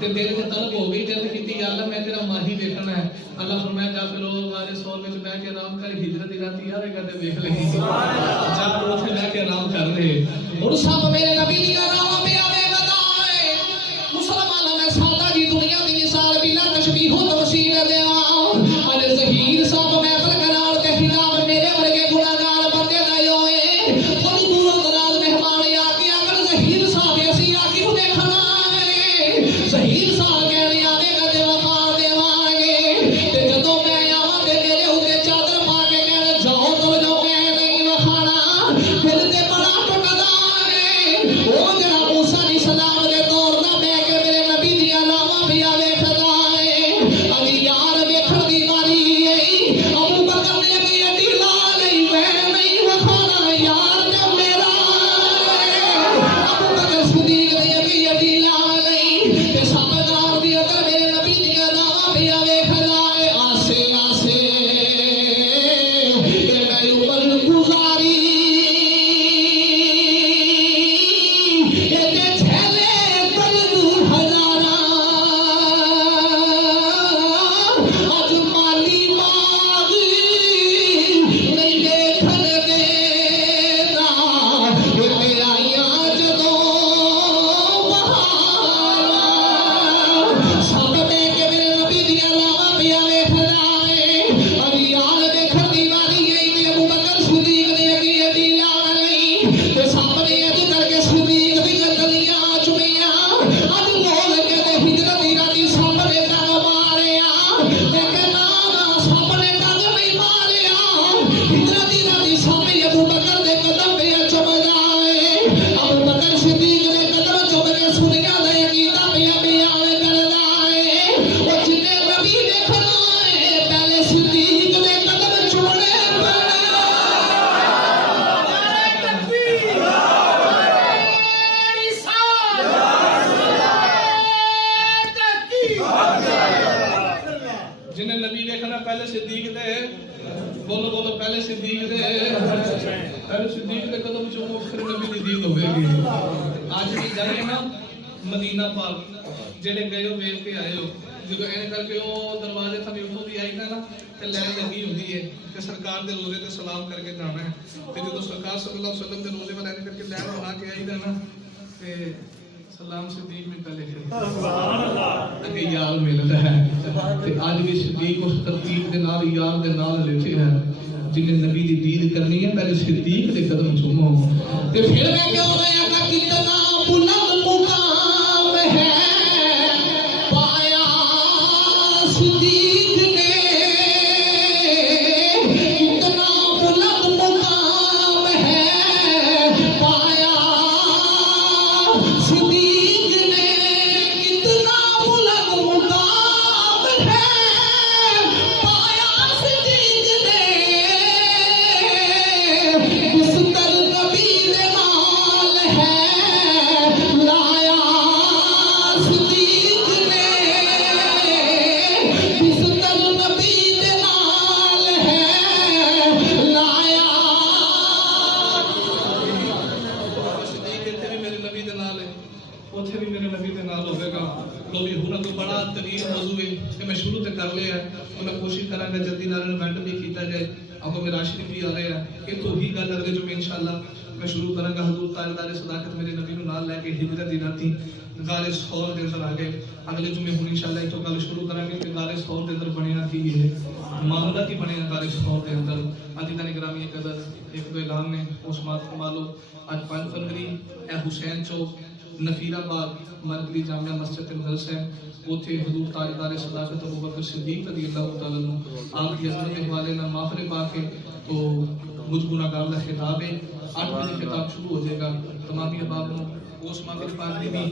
تے دل تے طلب ہو گئی تے کیتی یا اللہ میں تیرا ماہی دیکھنا ہے. اللہ فرمایا جا پھر وہ والے سور وچ بیٹھ کے آرام کر ہجرت دی رات یار کدے دیکھ لیں سبحان اللہ جا پھر اوتھے بیٹھ کے آرام کر لے. ہن سب میرے نبی دی راہ پہ آوے بدائے مسلماناں میں ساڈا دی دنیا دی مثال بلا تشبیہ و تمثیل دیواں اج ظہیر صاحب میں برقرار تے خلاف میرے ورگے گناہگار بندے لائے ہوئے خود دور دراز مہمان آ کے اگر ظہیر صاحب اسی آ کے دیکھنا ہے ظہیر صاحب کہنے آوے کدے وفا دیواں گے تے جدوں میں آواں تے میرے اوتے چادر پا کے کہنے جاؤ تو جو کہ نہیں وکھانا دل تے بڑا ٹکدا ہے او جڑا موسیٰ علیہ السلام دے دور دا بہ کے میرے نبی دی علاوہ بھی آوے کھدا ہے علی یار ویکھن دی واری ہے ابو بکر نے بھی اڈی لا لئی میں نہیں وکھانا یار تے میرا ابو بکر صدیق نے بھی اڈی لا لئی تے سب دار دی اندر میرے نبی دی علاوہ بھی آوے کھدا ہے آسے آسے تے میں عمر گزاری تے جھیلے بلد ہزاراں اج مالی باغ نہیں دیکھن دینا تے آئیاں جدوں بہاراں سب میں کہ میرے نبی دی علاوہ بھی آوے کھدا ہے علی یار دیکھن دی واری ہے تے ابو بکر صدیق نے بھی اڈی لا لئی تے سب نے اج کر کے صدیق دی گدلیاں چمیاں اج مول کے تے ہجرت دی راتی سب نے ڈنگ ماریا لیکن نا سب نے ڈنگ نہیں ماریا ہجرت دی راتی سب ابو بکر دے قدم پہ چم جائے ابو بکر صدیق نے قدم چم کے سنیا دے کیتا پیا بیان کردا ہے او جنے نبی دیکھنا ہے پہلے صدیق نے قدم چومنے جنہیں نبی دیکھنا پہلے صدیق دے بولو بولو پہلے صدیق دے پہلے صدیق دے قدم چومو پھر نبی دی دید ہوئے گی. آج بھی جائے نا مدینہ پاک جڑے گئے ہو ویکھ کے آئے ہو جدو این کر کے وہ دروازے تھا اتوں بھی آئی نا تے لائن لگی ہوندی ہے کہ سرکار دے روزے تے سلام کر کے جانا ہے تے جدو سرکار صلی اللہ علیہ وسلم دے روزے والے کر کے لائن بنا کے آئی نا تے سلام صدیق میں پہلے سبحان اللہ اگے یار ملدا ہے تے اج بھی صدیق اس ترتیب دے نال یار دے نال لیتے ہیں جنہیں نبی دی دید کرنی ہے پہلے صدیق دے قدم چومو تے پھر میں کیوں رہا کہ کتنا بلند مقام ہے پایا صدیق نے کتنا بلند مقام ہے پایا صدیق نے کتنا بلند مقام ہے پایا صدیق نے بستر نبی دے نال ہے لایا صدیق نے بستر نبی دے نال ہے لایا صدیق اتنے بھی میرے نبی دے نال ہے اتنے بھی میرے نبی دے نال ہوئے گا. لو بھی ہوں تو بڑا طویل موضوع ہے کہ میں شروع تے کر لیا ہے تو میں کوشش کروں گا جلدی نال انوینٹ بھی کیتا جائے اب تو میرا شریف بھی آ رہے ہیں کہ تو ہی گل اگلے جو میں انشاءاللہ میں شروع کروں گا حضور تاجدار صداقت میرے نبی نو نال لے کے ہجرت دی راتی غار ثور دے اندر آ گئے اگلے جو میں ہوں انشاءاللہ ایتھوں گل شروع کروں گے کہ غار ثور دے اندر بنیا کی ہے معاملہ کی بنیا غار ثور دے اندر اج دا نگرامی قدر ایک دو اعلان نے اس بات فرما لو اج 5 فروری اے حسین چوک نفیر آباد مرکزی جامعہ مسجد مدرسہ ہے اوتھے حضور تاجدار صداقت ابو بکر صدیق رضی اللہ تعالی عنہ آپ کی عظمت کے حوالے نال محفل پا کے تو مجھ گناہگار دا خطاب ہے 8 بجے خطاب شروع ہو جائے گا. تمامی احباب نو اس محفل پاک دی بھی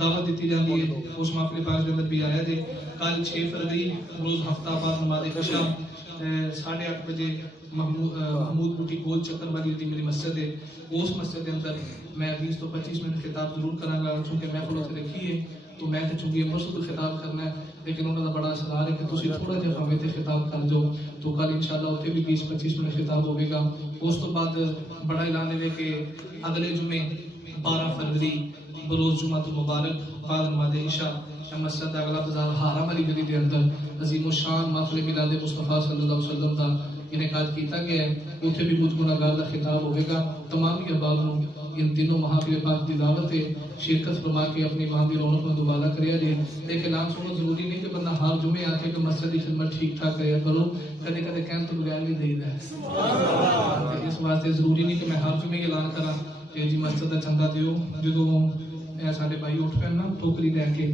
دعوت دیتی جاتی ہے اس محفل پاک دے اندر بھی آیا جے. کل 6 فروری روز ہفتہ بعد نماز عشاء 8:30 بجے محمود بوٹی گول چکر والی دی میری مسجد ہے اس مسجد کے اندر میں 20 تو 25 منٹ خطاب ضرور کراں گا چونکہ محفل اتنے رکھی ہے تو میں تے چونکہ مرشد خطاب کرنا ہے لیکن انہوں کا بڑا اصرار ہے کہ تسی تھوڑا جہا ہمیں تے خطاب کر جو تو کل انشاءاللہ اتنے بھی 20-25 منٹ خطاب ہوئے گا. اس تو بعد بڑا اعلان ہے کہ اگلے جمعے 12 فروری بروز جمعہ مبارک بعد نماز عشاء مسجد اگلا بازار حرم علی گلی دے اندر عظیم الشان محفل میلاد مصطفیٰ صلی اللہ علیہ وسلم دا انعقاد کیتا گیا ہے. اتنے بھی مجھ گناہگار دا خطاب ہوئے گا. تمام احباب نو ان دنوں محافل پاک دی دعوت ہے، شرکت فرما کے اپنی ماں دی رونق میں دوبارہ کریا جائے. لیکن آپ سنو ضروری نہیں کہ بندہ ہر جمعے آ کے مسجد کی خدمت ٹھیک ٹھاک کریا کرو، کدے کدے کہن تو بغیر بھی دے دا ہے. اس واسطے ضروری نہیں کہ میں ہر جمعے اعلان کرا کہ جی مسجد کا چندہ دیو. جدوں سارے بھائی اٹھ پہ نا ٹوکری لے کے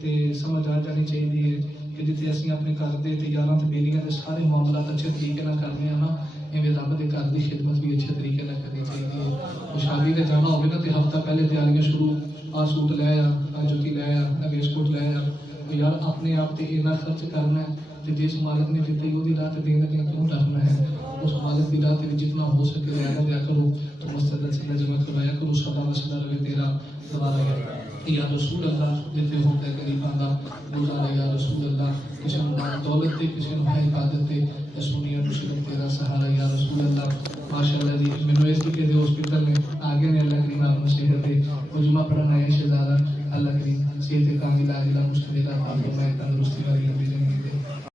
تے سمجھ آ جانی چاہیے کہ جتنے اسی اپنے گھر کے یاراں تے بیلیاں کے سارے معاملات اچھے طریقے نہ کرنے ہیں نا، ایویں رب دے گھر دی خدمت بھی اچھے طریقے نہ کرنی چاہیے. شادی تے جانا ہوگا نا تے ہفتہ پہلے تیاریاں شروع، آ سوٹ لے آ جوتی لے آ ویسٹ کوٹ لے آ. یار اپنے آپ تے اتنا خرچ کرنا ہے تے جس مالک نے دیتے وہ راہ تے دینے دیا کیوں ڈرنا ہے. اس مالک کی راہ تے جتنا ہو سکے لے دیا کرو. تو مسجد سے جمع کروایا کرو. سدا مسجد رہے تیرا دوبارہ یا رسول اللہ جتنے ہوتا ہے غریباں دا گزارا یا رسول اللہ. کسی نے دولت دے، کسی نے عبادت دے، سنیا تو صرف تیرا سہارا یا رسول اللہ. ماشاء اللہ جی مینوں اس طریقے دے ہاسپٹل میں